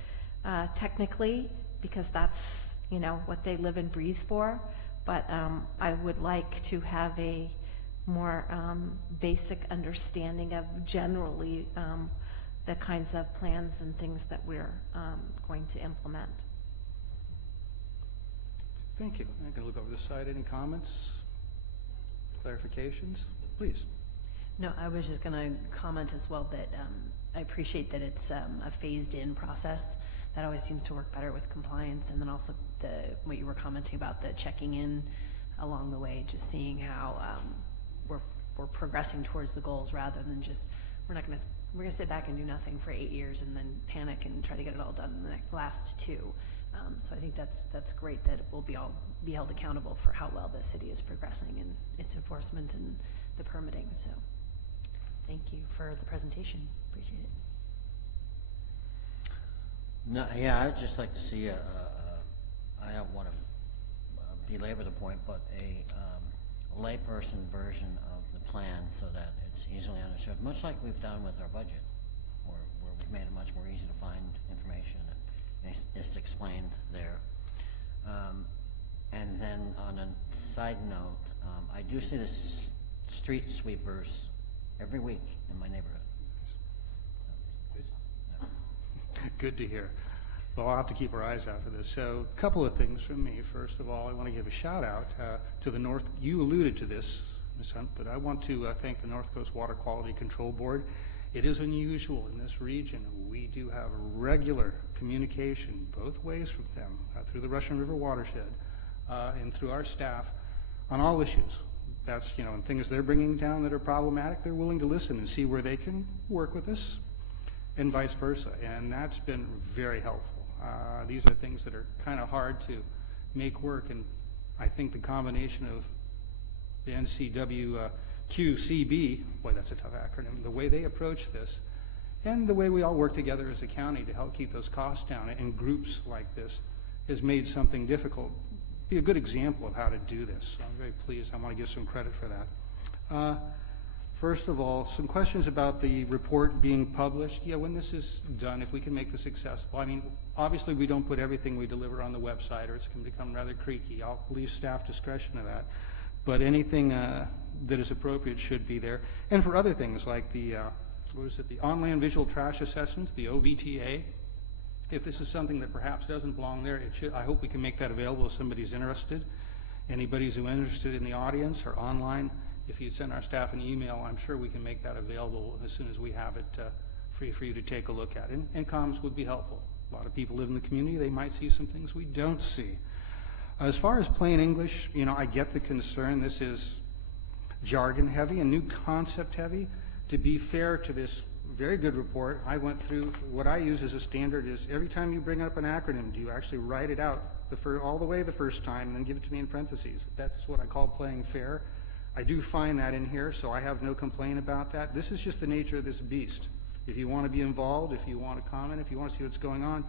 technically, because that's, you know, what they live and breathe for. But I would like to have a more basic understanding of generally the kinds of plans and things that we're going to implement. Thank you. I'm going to look over the side. Any comments, clarifications? Please. No, I was just going to comment as well that I appreciate that it's a phased-in process. That always seems to work better with compliance, and then also what you were commenting about, the checking in along the way, just seeing how we're progressing towards the goals, rather than just we're gonna sit back and do nothing for 8 years and then panic and try to get it all done in the last 2. So I think that's great that we'll be held accountable for how well the city is progressing in its enforcement and the permitting. So thank you for the presentation. Appreciate it. No, yeah, I'd just like to see I don't want to belabor the point, but a layperson version of the plan so that it's easily understood, much like we've done with our budget, where we've made it much more easy to find information and it's explained there. And then on a side note, I do see the street sweepers every week in my neighborhood. Good to hear. Well, I'll have to keep our eyes out for this. So a couple of things from me. First of all, I want to give a shout out to the North. You alluded to this, Ms. Hunt, but I want to thank the North Coast Water Quality Control Board. It is unusual in this region. We do have regular communication both ways from them, through the Russian River watershed and through our staff on all issues. That's, you know, and things they're bringing down that are problematic, they're willing to listen and see where they can work with us, and vice versa. And that's been very helpful. These are things that are kind of hard to make work, and I think the combination of the NCWQCB, boy, that's a tough acronym, the way they approach this, and the way we all work together as a county to help keep those costs down in groups like this has made something difficult be a good example of how to do this. So I'm very pleased. I want to give some credit for that. First of all, some questions about the report being published. Yeah, when this is done, if we can make this accessible. I mean, obviously we don't put everything we deliver on the website, or it's going to become rather creaky. I'll leave staff discretion to that. But anything that is appropriate should be there. And for other things like the the on-land visual trash assessments, the OVTA. If this is something that perhaps doesn't belong there, I hope we can make that available if somebody's interested. Anybody's who's interested in the audience or online, if you'd send our staff an email, I'm sure we can make that available as soon as we have it free for you to take a look at. And comments would be helpful. A lot of people live in the community. They might see some things we don't see. As far as plain English, I get the concern. This is jargon heavy and new concept heavy. To be fair to this very good report, I went through, what I use as a standard is every time you bring up an acronym, do you actually write it out all the way the first time and then give it to me in parentheses? That's what I call playing fair. I do find that in here, so I have no complaint about that. This is just the nature of this beast. If you want to be involved, if you want to comment, if you want to see what's going on,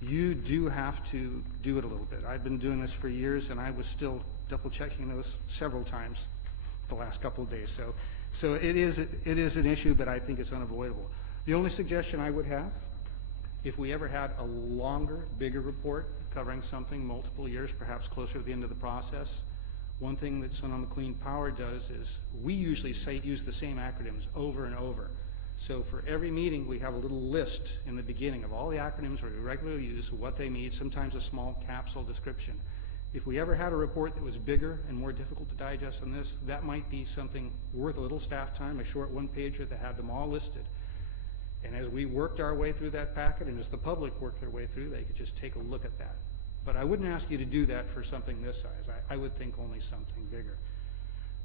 you do have to do it a little bit. I've been doing this for years, and I was still double-checking those several times the last couple of days. So it is an issue, but I think it's unavoidable. The only suggestion I would have, if we ever had a longer, bigger report covering something multiple years, perhaps closer to the end of the process, one thing that Sonoma Clean Power does is we usually use the same acronyms over and over. So for every meeting, we have a little list in the beginning of all the acronyms we regularly use, what they need, sometimes a small capsule description. If we ever had a report that was bigger and more difficult to digest than this, that might be something worth a little staff time, a short one-pager that had them all listed. And as we worked our way through that packet, and as the public worked their way through, they could just take a look at that. But I wouldn't ask you to do that for something this size. I would think only something bigger.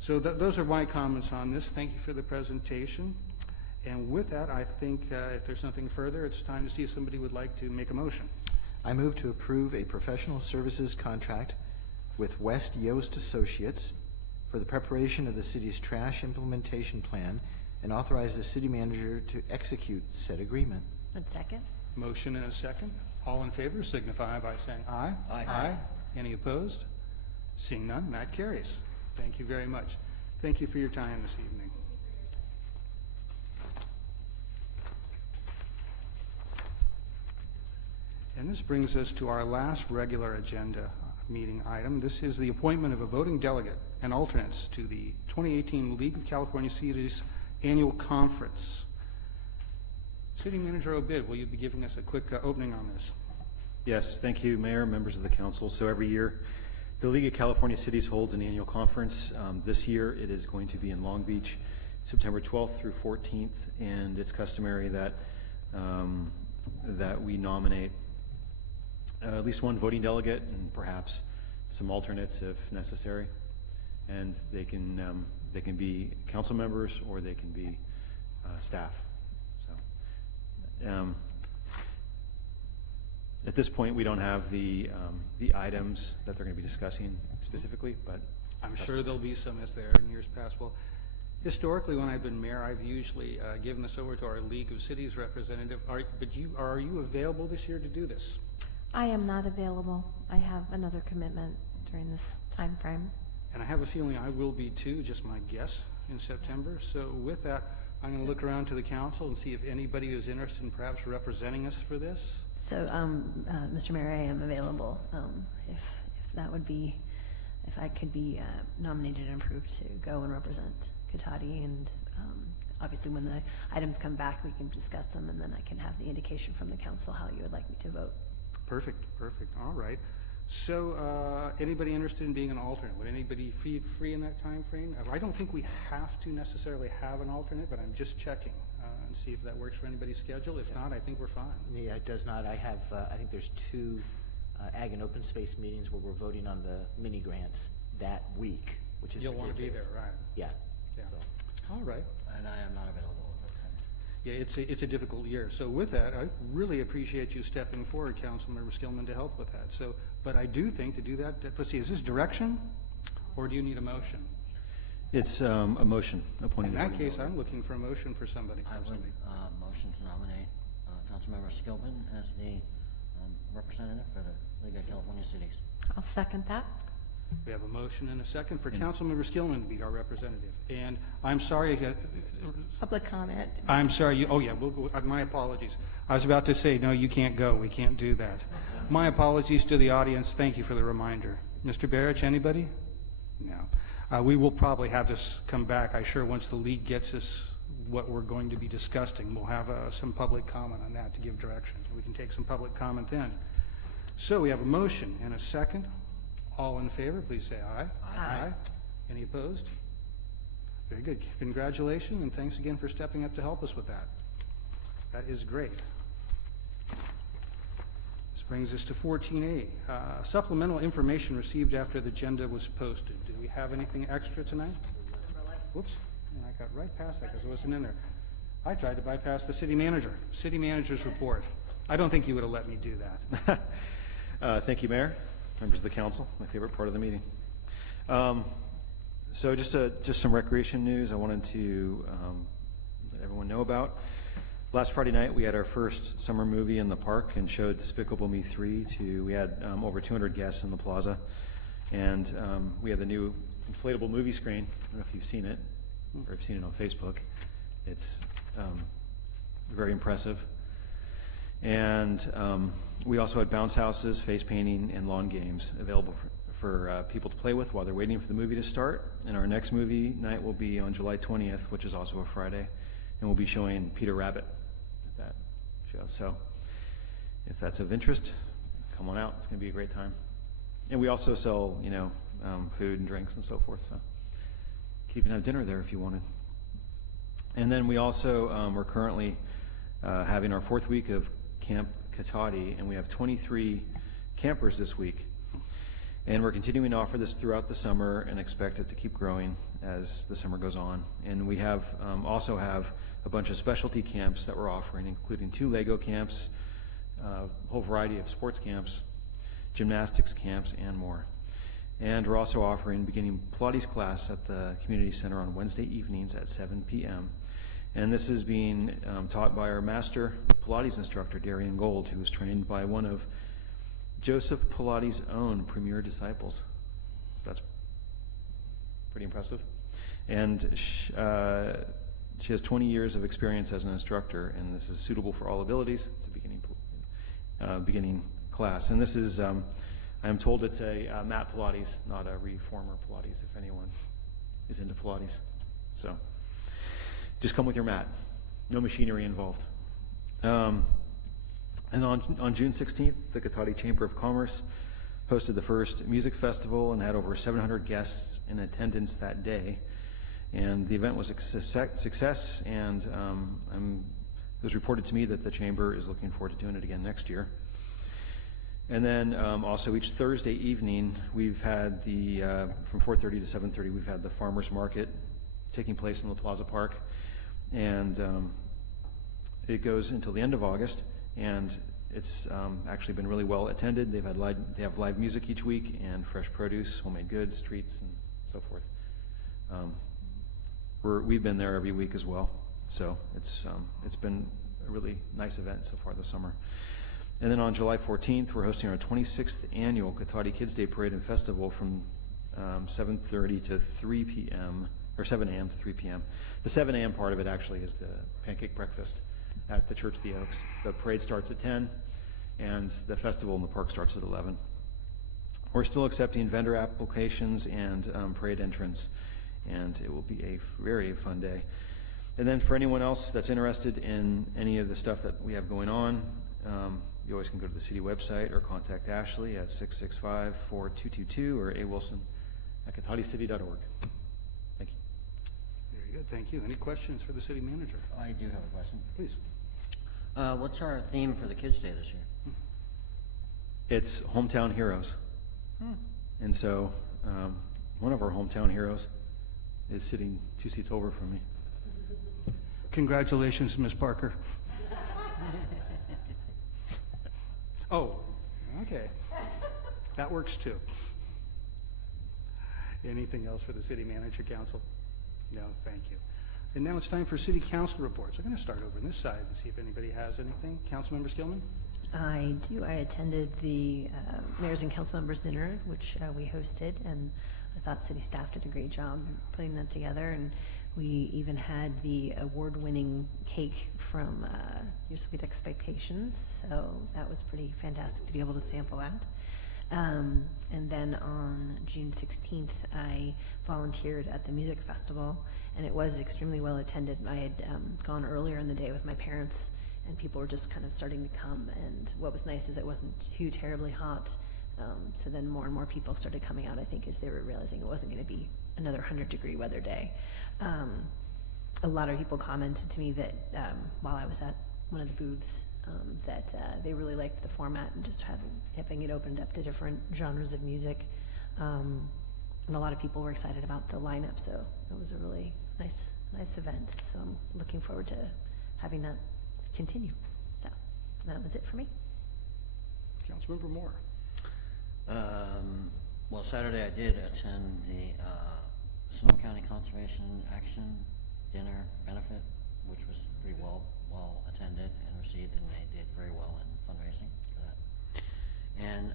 So those are my comments on this. Thank you for the presentation. And with that, I think if there's nothing further, it's time to see if somebody would like to make a motion. I move to approve a professional services contract with West Yost Associates for the preparation of the city's trash implementation plan and authorize the city manager to execute said agreement. And second? Motion and a second. All in favor signify by saying aye. Aye. Aye. Any opposed? Seeing none, that carries. Thank you very much. Thank you for your time this evening. And this brings us to our last regular agenda meeting item. This is the appointment of a voting delegate and alternates to the 2018 League of California Cities Annual Conference. City Manager Obid, will you be giving us a quick opening on this? Yes, thank you, Mayor, members of the council. So every year, the League of California Cities holds an annual conference. This year, it is going to be in Long Beach, September 12th through 14th, and it's customary that that we nominate at least one voting delegate and perhaps some alternates if necessary. And they can be council members or they can be staff. So at this point, we don't have the items that they're going to be discussing specifically, but I'm sure there'll be some as there in years past. Well, historically, when I've been mayor, I've usually given this over to our League of Cities representative. Are you available this year to do this? I am not available. I have another commitment during this time frame. And I have a feeling I will be too, just my guess, in September. So with that, I'm going to look around to the council and see if anybody is interested in perhaps representing us for this. So, Mr. Mayor, I am available. If that would be, if I could be nominated and approved to go and represent Cotati, and obviously when the items come back, we can discuss them, and then I can have the indication from the council how you would like me to vote. Perfect, perfect. All right. So anybody interested in being an alternate? Would anybody be free in that time frame? I don't think we have to necessarily have an alternate, but I'm just checking and see if that works for anybody's schedule. If not, I think we're fine. Yeah, it does not. I have, I think there's 2 ag and open space meetings where we're voting on the mini grants that week, which is You'll want to be there, right? Yeah. Yeah. So. All right. And I am not available at that time. Yeah, it's a difficult year. So with that, I really appreciate you stepping forward, Councilmember Skillman, to help with that. So, but I do think to do that, let's see, is this direction, or do you need a motion? it's a motion appointing. In that case, I'm looking for a motion for somebody. I would motion to nominate Councilmember Skillman as the representative for the League of California Cities. I'll second that. We have a motion and a second for Councilmember Skillman to be our representative. And I'm sorry. Public comment. I'm sorry. Oh, yeah. My apologies. I was about to say, no, you can't go. We can't do that. My apologies to the audience. Thank you for the reminder. Mr. Barrich, anybody? No. We will probably have this come back, I'm sure, once the league gets us what we're going to be discussing. We'll have some public comment on that to give direction. We can take some public comment then. So we have a motion and a second. All in favor, please say aye. Aye. Any opposed? Very good. Congratulations, and thanks again for stepping up to help us with that. That is great. This brings us to 14A, supplemental information received after the agenda was posted. Do we have anything extra tonight? Whoops, I got right past that because it wasn't in there. I tried to bypass the city manager. City manager's report. I don't think you would have let me do that. Thank you, Mayor, members of the council, my favorite part of the meeting. So just some recreation news I wanted to let everyone know about. Last Friday night, we had our first summer movie in the park and showed Despicable Me 3 we had over 200 guests in the plaza. And we have the new inflatable movie screen. I don't know if you've seen it, or if you've seen it on Facebook. It's very impressive. And we also had bounce houses, face painting, and lawn games available for people to play with while they're waiting for the movie to start. And our next movie night will be on July 20th, which is also a Friday. And we'll be showing Peter Rabbit at that show. So if that's of interest, come on out. It's going to be a great time. And we also sell, food and drinks and so forth. So you can have dinner there if you wanted. And then we also we're currently having our 4th week of Camp Cotati, and we have 23 campers this week. And we're continuing to offer this throughout the summer and expect it to keep growing as the summer goes on. And we have also have a bunch of specialty camps that we're offering, including 2 Lego camps, a whole variety of sports camps, gymnastics camps, and more. And we're also offering beginning Pilates class at the community center on Wednesday evenings at 7 p.m. And this is being taught by our master Pilates instructor, Darian Gold, who was trained by one of Joseph Pilates' own premier disciples. So that's pretty impressive. And she has 20 years of experience as an instructor, and this is suitable for all abilities. It's a beginning class. And this is, I'm told it's a mat Pilates, not a reformer Pilates, if anyone is into Pilates. So just come with your mat. No machinery involved. And on June 16th, the Cotati Chamber of Commerce hosted the first music festival and had over 700 guests in attendance that day. And the event was a success, and it was reported to me that the Chamber is looking forward to doing it again next year. And then also each Thursday evening, we've had from 4:30 to 7:30, we've had the farmers market taking place in the Plaza Park. And it goes until the end of August, and it's actually been really well attended. They have live music each week, and fresh produce, homemade goods, treats, and so forth. We've been there every week as well, so it's been a really nice event so far this summer. And then on July 14th, we're hosting our 26th annual Cotati Kids Day Parade and Festival from 7:30 to 3 p.m., or 7 a.m. to 3 p.m. The 7 a.m. part of it actually is the pancake breakfast at the Church of the Oaks. The parade starts at 10, and the festival in the park starts at 11. We're still accepting vendor applications and parade entrance, and it will be a very fun day. And then for anyone else that's interested in any of the stuff that we have going on, you always can go to the city website or contact Ashley at 665-4222 or awilson@cataticity.org. Thank you. Very good, thank you. Any questions for the city manager? I do have a question. Please. What's our theme for the Kids' Day this year? It's Hometown Heroes. And so one of our hometown heroes is sitting 2 seats over from me. Congratulations, Ms. Parker. Oh, okay. That works too. Anything else for the city manager, council? No, thank you. And now it's time for city council reports. I'm going to start over on this side and see if anybody has anything. Councilmember Skillman? I do. I attended the Mayors and Council Members Dinner, which we hosted, and I thought city staff did a great job putting that together. And we even had the award-winning cake from Your Sweet Expectations, so that was pretty fantastic to be able to sample that. And then on June 16th, I volunteered at the music festival, and it was extremely well attended. I had gone earlier in the day with my parents, and people were just kind of starting to come, and what was nice is it wasn't too terribly hot, so then more and more people started coming out, I think, as they were realizing it wasn't going to be another 100-degree weather day. A lot of people commented to me that while I was at one of the booths, that they really liked the format and just having it opened up to different genres of music. And a lot of people were excited about the lineup, so it was a really nice event. So I'm looking forward to having that continue. So that was it for me. Councilmember Moore. Well, Saturday I did attend the Sonoma County Conservation Action Dinner Benefit, which was pretty well attended and received, and they did very well in fundraising for that. And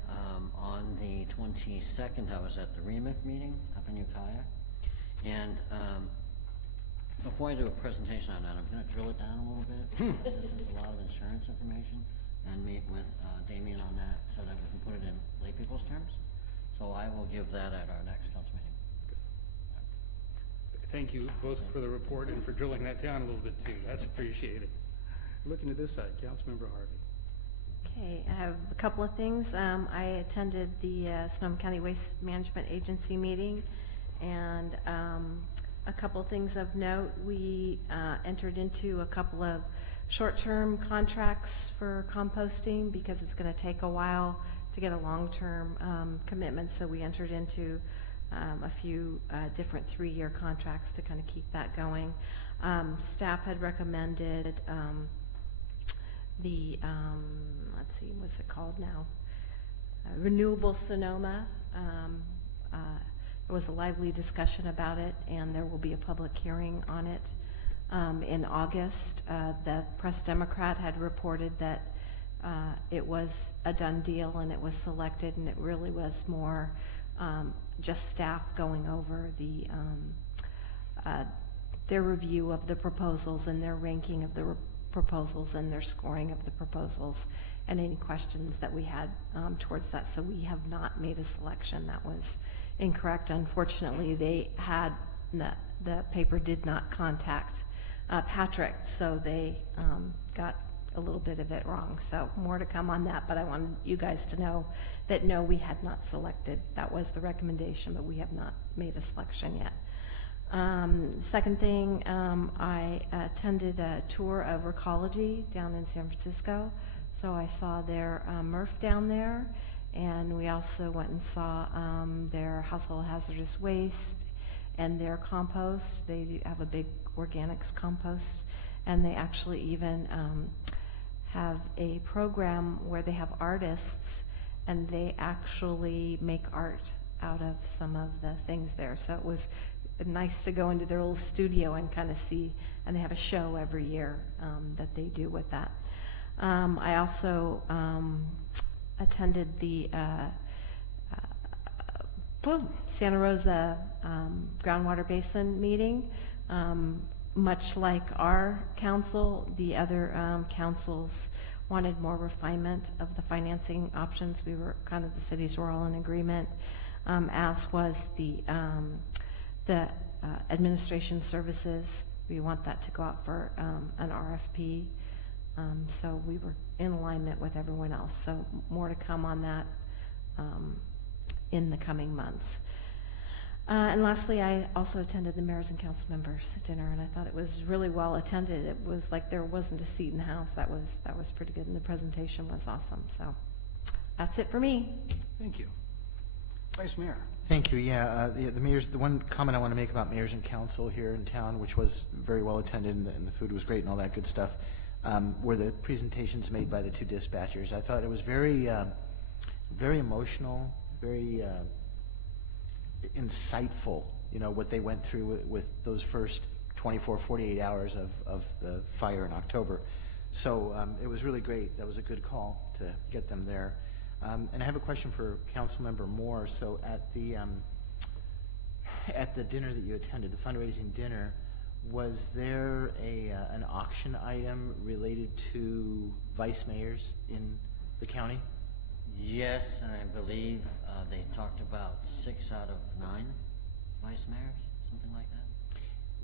on the 22nd, I was at the REMIC meeting up in Ukiah. And before I do a presentation on that, I'm going to drill it down a little bit. Because this is a lot of insurance information, and meet with Damien on that so that we can put it in lay people's terms. So I will give that at our next council meeting. Thank you both for the report and for drilling that down a little bit too. That's appreciated. Looking to this side, Councilmember Harvey. Okay, I have a couple of things. I attended the Sonoma County Waste Management Agency meeting, and a couple of things of note. We entered into a couple of short-term contracts for composting because it's going to take a while to get a long-term commitment, so we entered into a few different 3-year contracts to kind of keep that going. Staff had recommended the, let's see, what's it called now? Renewable Sonoma. There was a lively discussion about it, and there will be a public hearing on it in August. The Press Democrat had reported that it was a done deal and it was selected, and it really was more just staff going over the their review of the proposals and their ranking of the proposals and their scoring of the proposals and any questions that we had towards that. So we have not made a selection. That was incorrect. Unfortunately, they had the paper did not contact Patrick, so they got a little bit of it wrong. So more to come on that, but I wanted you guys to know that no, we had not selected. That was the recommendation, but we have not made a selection yet. Second thing, I attended a tour of Recology down in San Francisco. So I saw their MRF down there, and we also went and saw their household hazardous waste and their compost. They do have a big organics compost, and they actually even have a program where they have artists, and they actually make art out of some of the things there. So it was nice to go into their little studio and kind of see, and they have a show every year that they do with that. I also attended the Santa Rosa groundwater basin meeting. Much like our council, the other councils wanted more refinement of the financing options. We were kind of, the cities were all in agreement, as was the administration services. We want that to go out for an RFP. So we were in alignment with everyone else. So more to come on that in the coming months. And lastly, I also attended the mayors and council members dinner, and I thought it was really well attended. It was like there wasn't a seat in the house. That was pretty good, and the presentation was awesome. So that's it for me. Thank you. Vice Mayor. Thank you. Yeah, the mayors. The one comment I want to make about mayors and council here in town, which was very well attended, and the food was great and all that good stuff, were the presentations made by the two dispatchers. I thought it was very, very emotional, very insightful. You know what they went through with those first 24, 48 hours of the fire in October. So it was really great. That was a good call to get them there. And I have a question for Councilmember Moore. So at the dinner that you attended, the fundraising dinner, was there an auction item related to vice mayors in the county? Yes, and I believe they talked about 6 out of 9 vice mayors, something like that.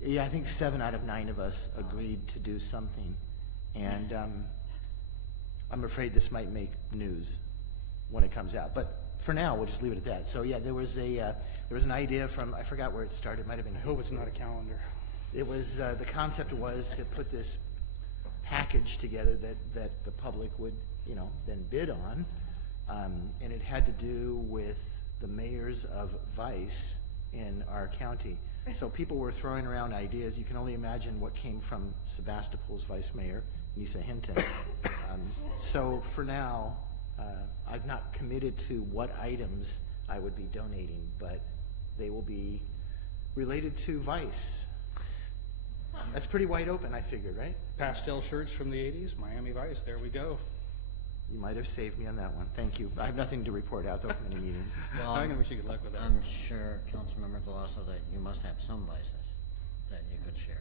Yeah, I think 7 out of 9 of us agreed to do something. And I'm afraid this might make news when it comes out. But for now, we'll just leave it at that. So yeah, there was an idea from, I forgot where it started. It might have been. I hope it's not a calendar. It was, the concept was to put this package together that the public would, then bid on. And it had to do with the mayors of vice in our county. So people were throwing around ideas. You can only imagine what came from Sebastopol's vice mayor, Nisa Hinton. So for now, I've not committed to what items I would be donating, but they will be related to vice. That's pretty wide open, I figured, right? Pastel shirts from the 80s, Miami Vice, there we go. You might have saved me on that one. Thank you. I have nothing to report out, though, from any meetings. Well, I'm going to wish you good luck with that. I'm sure, Councilmember Delasso, that you must have some vices that you could share.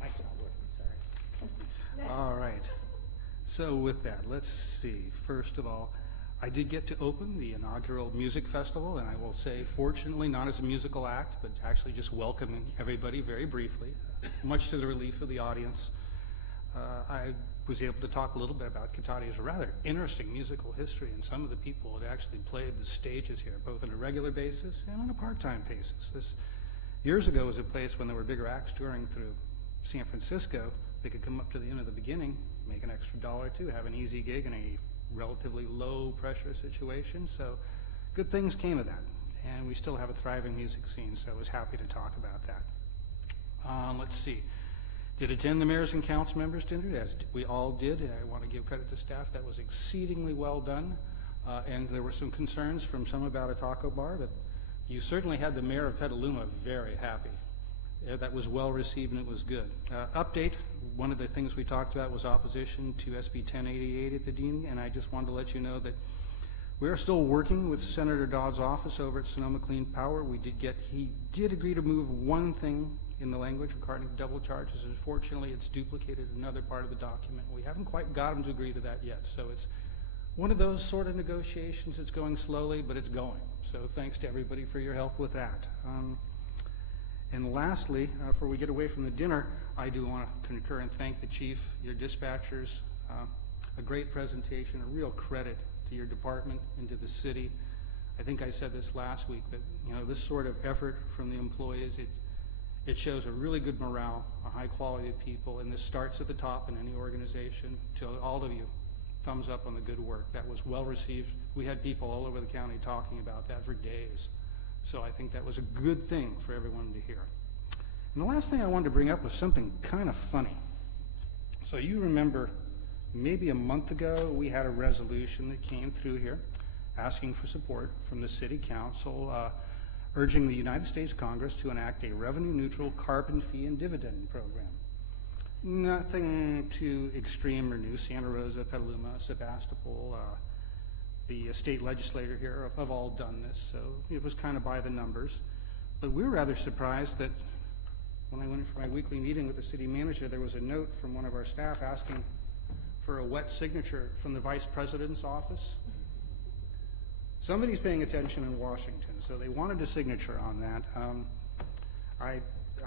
Mike's not working, sorry. All right. So with that, let's see. First of all, I did get to open the inaugural music festival, and I will say, fortunately, not as a musical act, but actually just welcoming everybody very briefly, much to the relief of the audience. I was able to talk a little bit about Cotati's rather interesting musical history, and some of the people that actually played the stages here, both on a regular basis and on a part-time basis. This, years ago, was a place when there were bigger acts touring through San Francisco. They could come up to the end of the beginning, make an extra $1 or $2, have an easy gig in a relatively low-pressure situation. So good things came of that, and we still have a thriving music scene, so I was happy to talk about that. Let's see. Did attend the mayors and council members dinner, as we all did. I want to give credit to staff. That was exceedingly well done. And there were some concerns from some about a taco bar, but you certainly had the mayor of Petaluma very happy. That was well received and it was good. Update, one of the things we talked about was opposition to SB 1088 at the Dean, and I just wanted to let you know that we're still working with Senator Dodd's office over at Sonoma Clean Power. He did agree to move one thing in the language regarding double charges. Unfortunately, it's duplicated another part of the document. We haven't quite got him to agree to that yet. So it's one of those sort of negotiations. It's going slowly, but it's going. So thanks to everybody for your help with that. And lastly, before we get away from the dinner, I do want to concur and thank the chief, your dispatchers. A great presentation, a real credit to your department and to the city. I think I said this last week, but this sort of effort from the employees, it shows a really good morale, a high quality of people, and this starts at the top in any organization. To all of you, thumbs up on the good work. That was well received. We had people all over the county talking about that for days. So I think that was a good thing for everyone to hear. And the last thing I wanted to bring up was something kind of funny. So you remember maybe a month ago, we had a resolution that came through here asking for support from the city council, urging the United States Congress to enact a revenue-neutral carbon fee and dividend program. Nothing too extreme or new. Santa Rosa, Petaluma, Sebastopol, the state legislator here have all done this, so it was kind of by the numbers. But we were rather surprised that when I went in for my weekly meeting with the city manager, there was a note from one of our staff asking for a wet signature from the vice president's office. Somebody's paying attention in Washington, so they wanted a signature on that.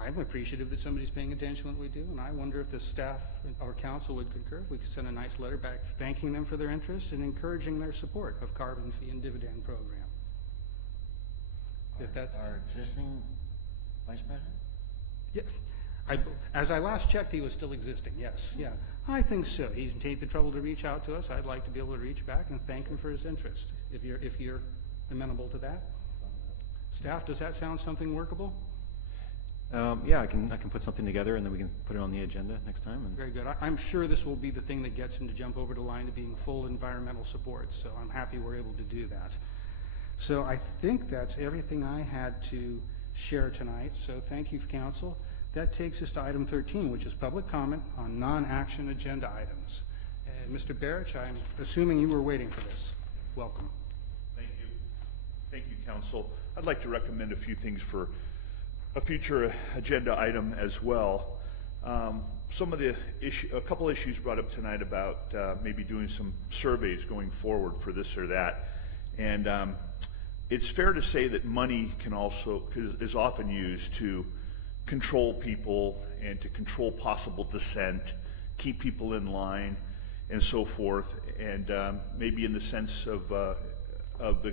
I'm appreciative that somebody's paying attention to what we do, and I wonder if the staff or council would concur if we could send a nice letter back thanking them for their interest and encouraging their support of carbon fee and dividend program. Our existing vice president? Yes. As I last checked, he was still existing, yes. Yeah, I think so. He's taken the trouble to reach out to us. I'd like to be able to reach back and thank him for his interest, if you're amenable to that. Staff, does that sound something workable? Yeah, I can put something together and then we can put it on the agenda next time. And Very good. I'm sure this will be the thing that gets him to jump over the line to being full environmental support, so I'm happy we're able to do that. So I think that's everything I had to share tonight, so thank you, council. That takes us to item 13, which is public comment on non-action agenda items. Mr. Barrich, I'm assuming you were waiting for this. Welcome. Thank you. Thank you, council. I'd like to recommend a few things for a future agenda item as well. A couple issues brought up tonight about maybe doing some surveys going forward for this or that. And it's fair to say that money is often used to control people and to control possible dissent, keep people in line, and so forth. And maybe in the sense of the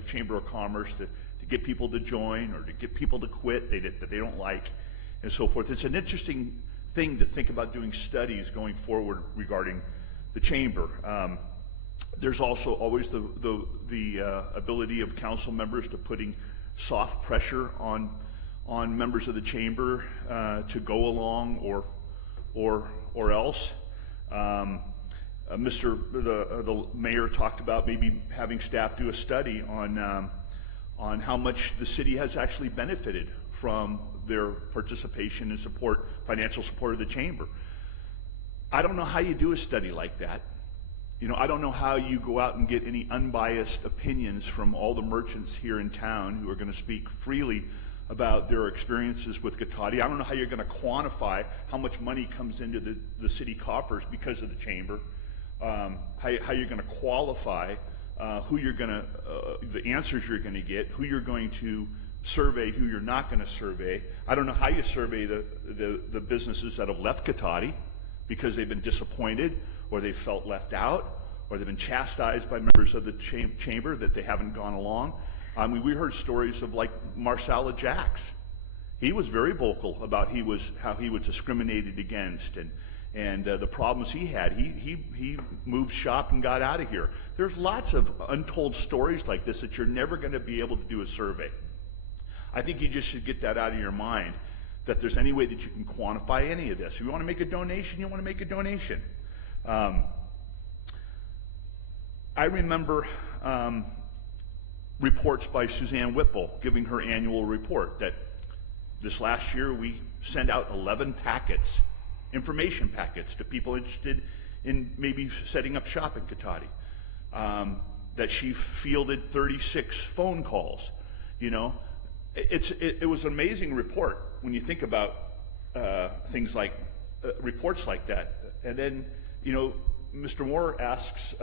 Chamber of Commerce to get people to join or to get people to quit that they don't like, and so forth. It's an interesting thing to think about doing studies going forward regarding the Chamber. There's also always the ability of council members to putting soft pressure on members of the Chamber to go along or else. The mayor talked about maybe having staff do a study on how much the city has actually benefited from their participation and support, financial support of the Chamber. I don't know how you do a study like that. You know, I don't know how you go out and get any unbiased opinions from all the merchants here in town who are going to speak freely about their experiences with Cotati. I don't know how you're going to quantify how much money comes into the city coffers because of the Chamber. How you're going to qualify who you're going to, the answers you're going to get, who you're going to survey, who you're not going to survey. I don't know how you survey the businesses that have left Cotati because they've been disappointed, or they felt left out, or they've been chastised by members of the Chamber that they haven't gone along. I mean, we heard stories of like Marsala Jacks. He was very vocal about how he was discriminated against and the problems he had. He moved shop and got out of here. There's lots of untold stories like this that you're never going to be able to do a survey. I think you just should get that out of your mind, that there's any way that you can quantify any of this. If you want to make a donation, you want to make a donation. I remember reports by Suzanne Whipple giving her annual report that this last year we sent out 11 packets, information packets, to people interested in maybe setting up shop in Cotati. That she fielded 36 phone calls. You know, it was an amazing report when you think about things like reports like that. And then, you know, Mr. Moore asks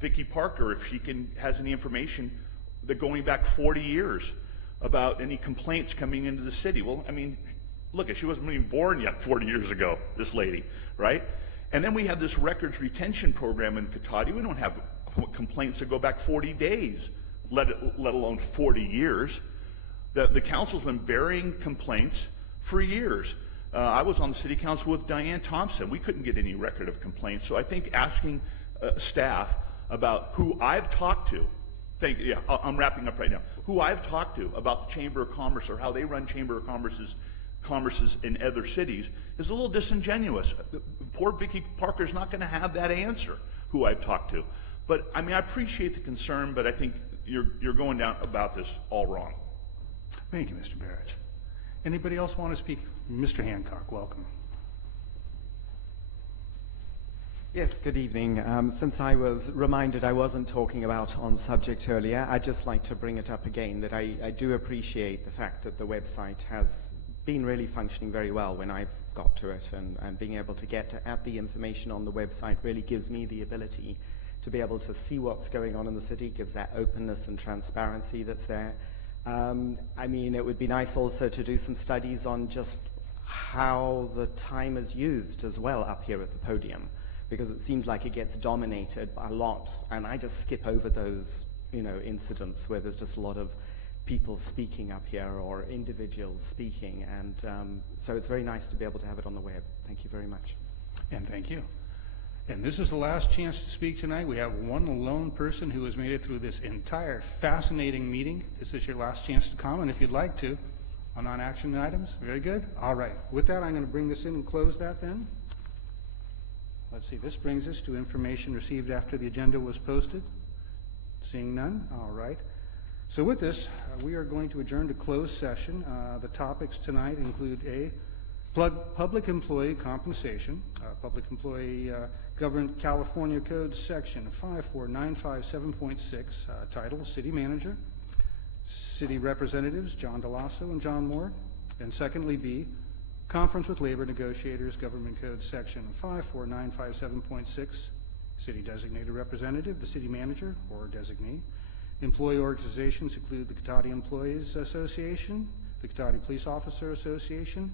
Vicki Parker if she has any information that going back 40 years about any complaints coming into the city. Well, I mean, look, she wasn't even born yet 40 years ago, this lady, right? And then we have this records retention program in Cotati. We don't have complaints that go back 40 days, let alone 40 years. The council's been burying complaints for years. I was on the city council with Diane Thompson. We couldn't get any record of complaints. So I think asking staff about who I've talked to, I'm wrapping up right now, who I've talked to about the Chamber of Commerce or how they run Chamber of Commerce's in other cities is a little disingenuous. Poor Vicki Parker's not going to have that answer, who I've talked to. But I mean, I appreciate the concern, but I think you're going down about this all wrong. Thank you, Mr. Barrett. Anybody else want to speak? Mr. Hancock, welcome. Yes, good evening. Since I was reminded I wasn't talking about on subject earlier, I'd just like to bring it up again, that I do appreciate the fact that the website has been really functioning very well when I've got to it, and being able to get at the information on the website really gives me the ability to be able to see what's going on in the city, gives that openness and transparency that's there. I mean, it would be nice also to do some studies on just how the time is used as well up here at the podium, because it seems like it gets dominated a lot, and I just skip over those, you know, incidents where there's just a lot of people speaking up here or individuals speaking, and so it's very nice to be able to have it on the web. Thank you very much. And thank you. And this is the last chance to speak tonight. We have one lone person who has made it through this entire fascinating meeting. This is your last chance to comment if you'd like to on non-action items. Very good. All right. With that, I'm going to bring this in and close that then. Let's see. This brings us to information received after the agenda was posted. Seeing none. All right. So with this, we are going to adjourn to closed session. The topics tonight include public employee compensation, public employee government California Code section 54957.6, title City Manager, City Representatives John DeLasso and John Moore, and secondly B, Conference with Labor Negotiators, Government Code section 54957.6, City Designated Representative, the City Manager or Designee, Employee organizations include the Cotati Employees Association, the Cotati Police Officer Association,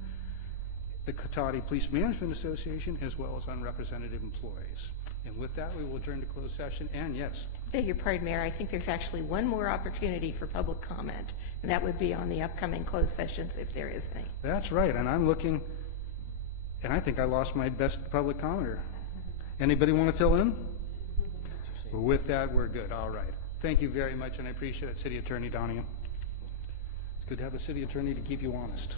the Cotati Police Management Association, as well as unrepresented employees. And with that, we will adjourn to closed session. And yes, Beg your pardon, Mayor, I think there's actually one more opportunity for public comment, and that would be on the upcoming closed sessions if there is any. that's right. And I'm looking, and I think I lost my best public commenter. Anybody want to fill in? Well, with that, we're good. All right. Thank you very much, and I appreciate it, City Attorney Donahue. It's good to have a city attorney to keep you honest.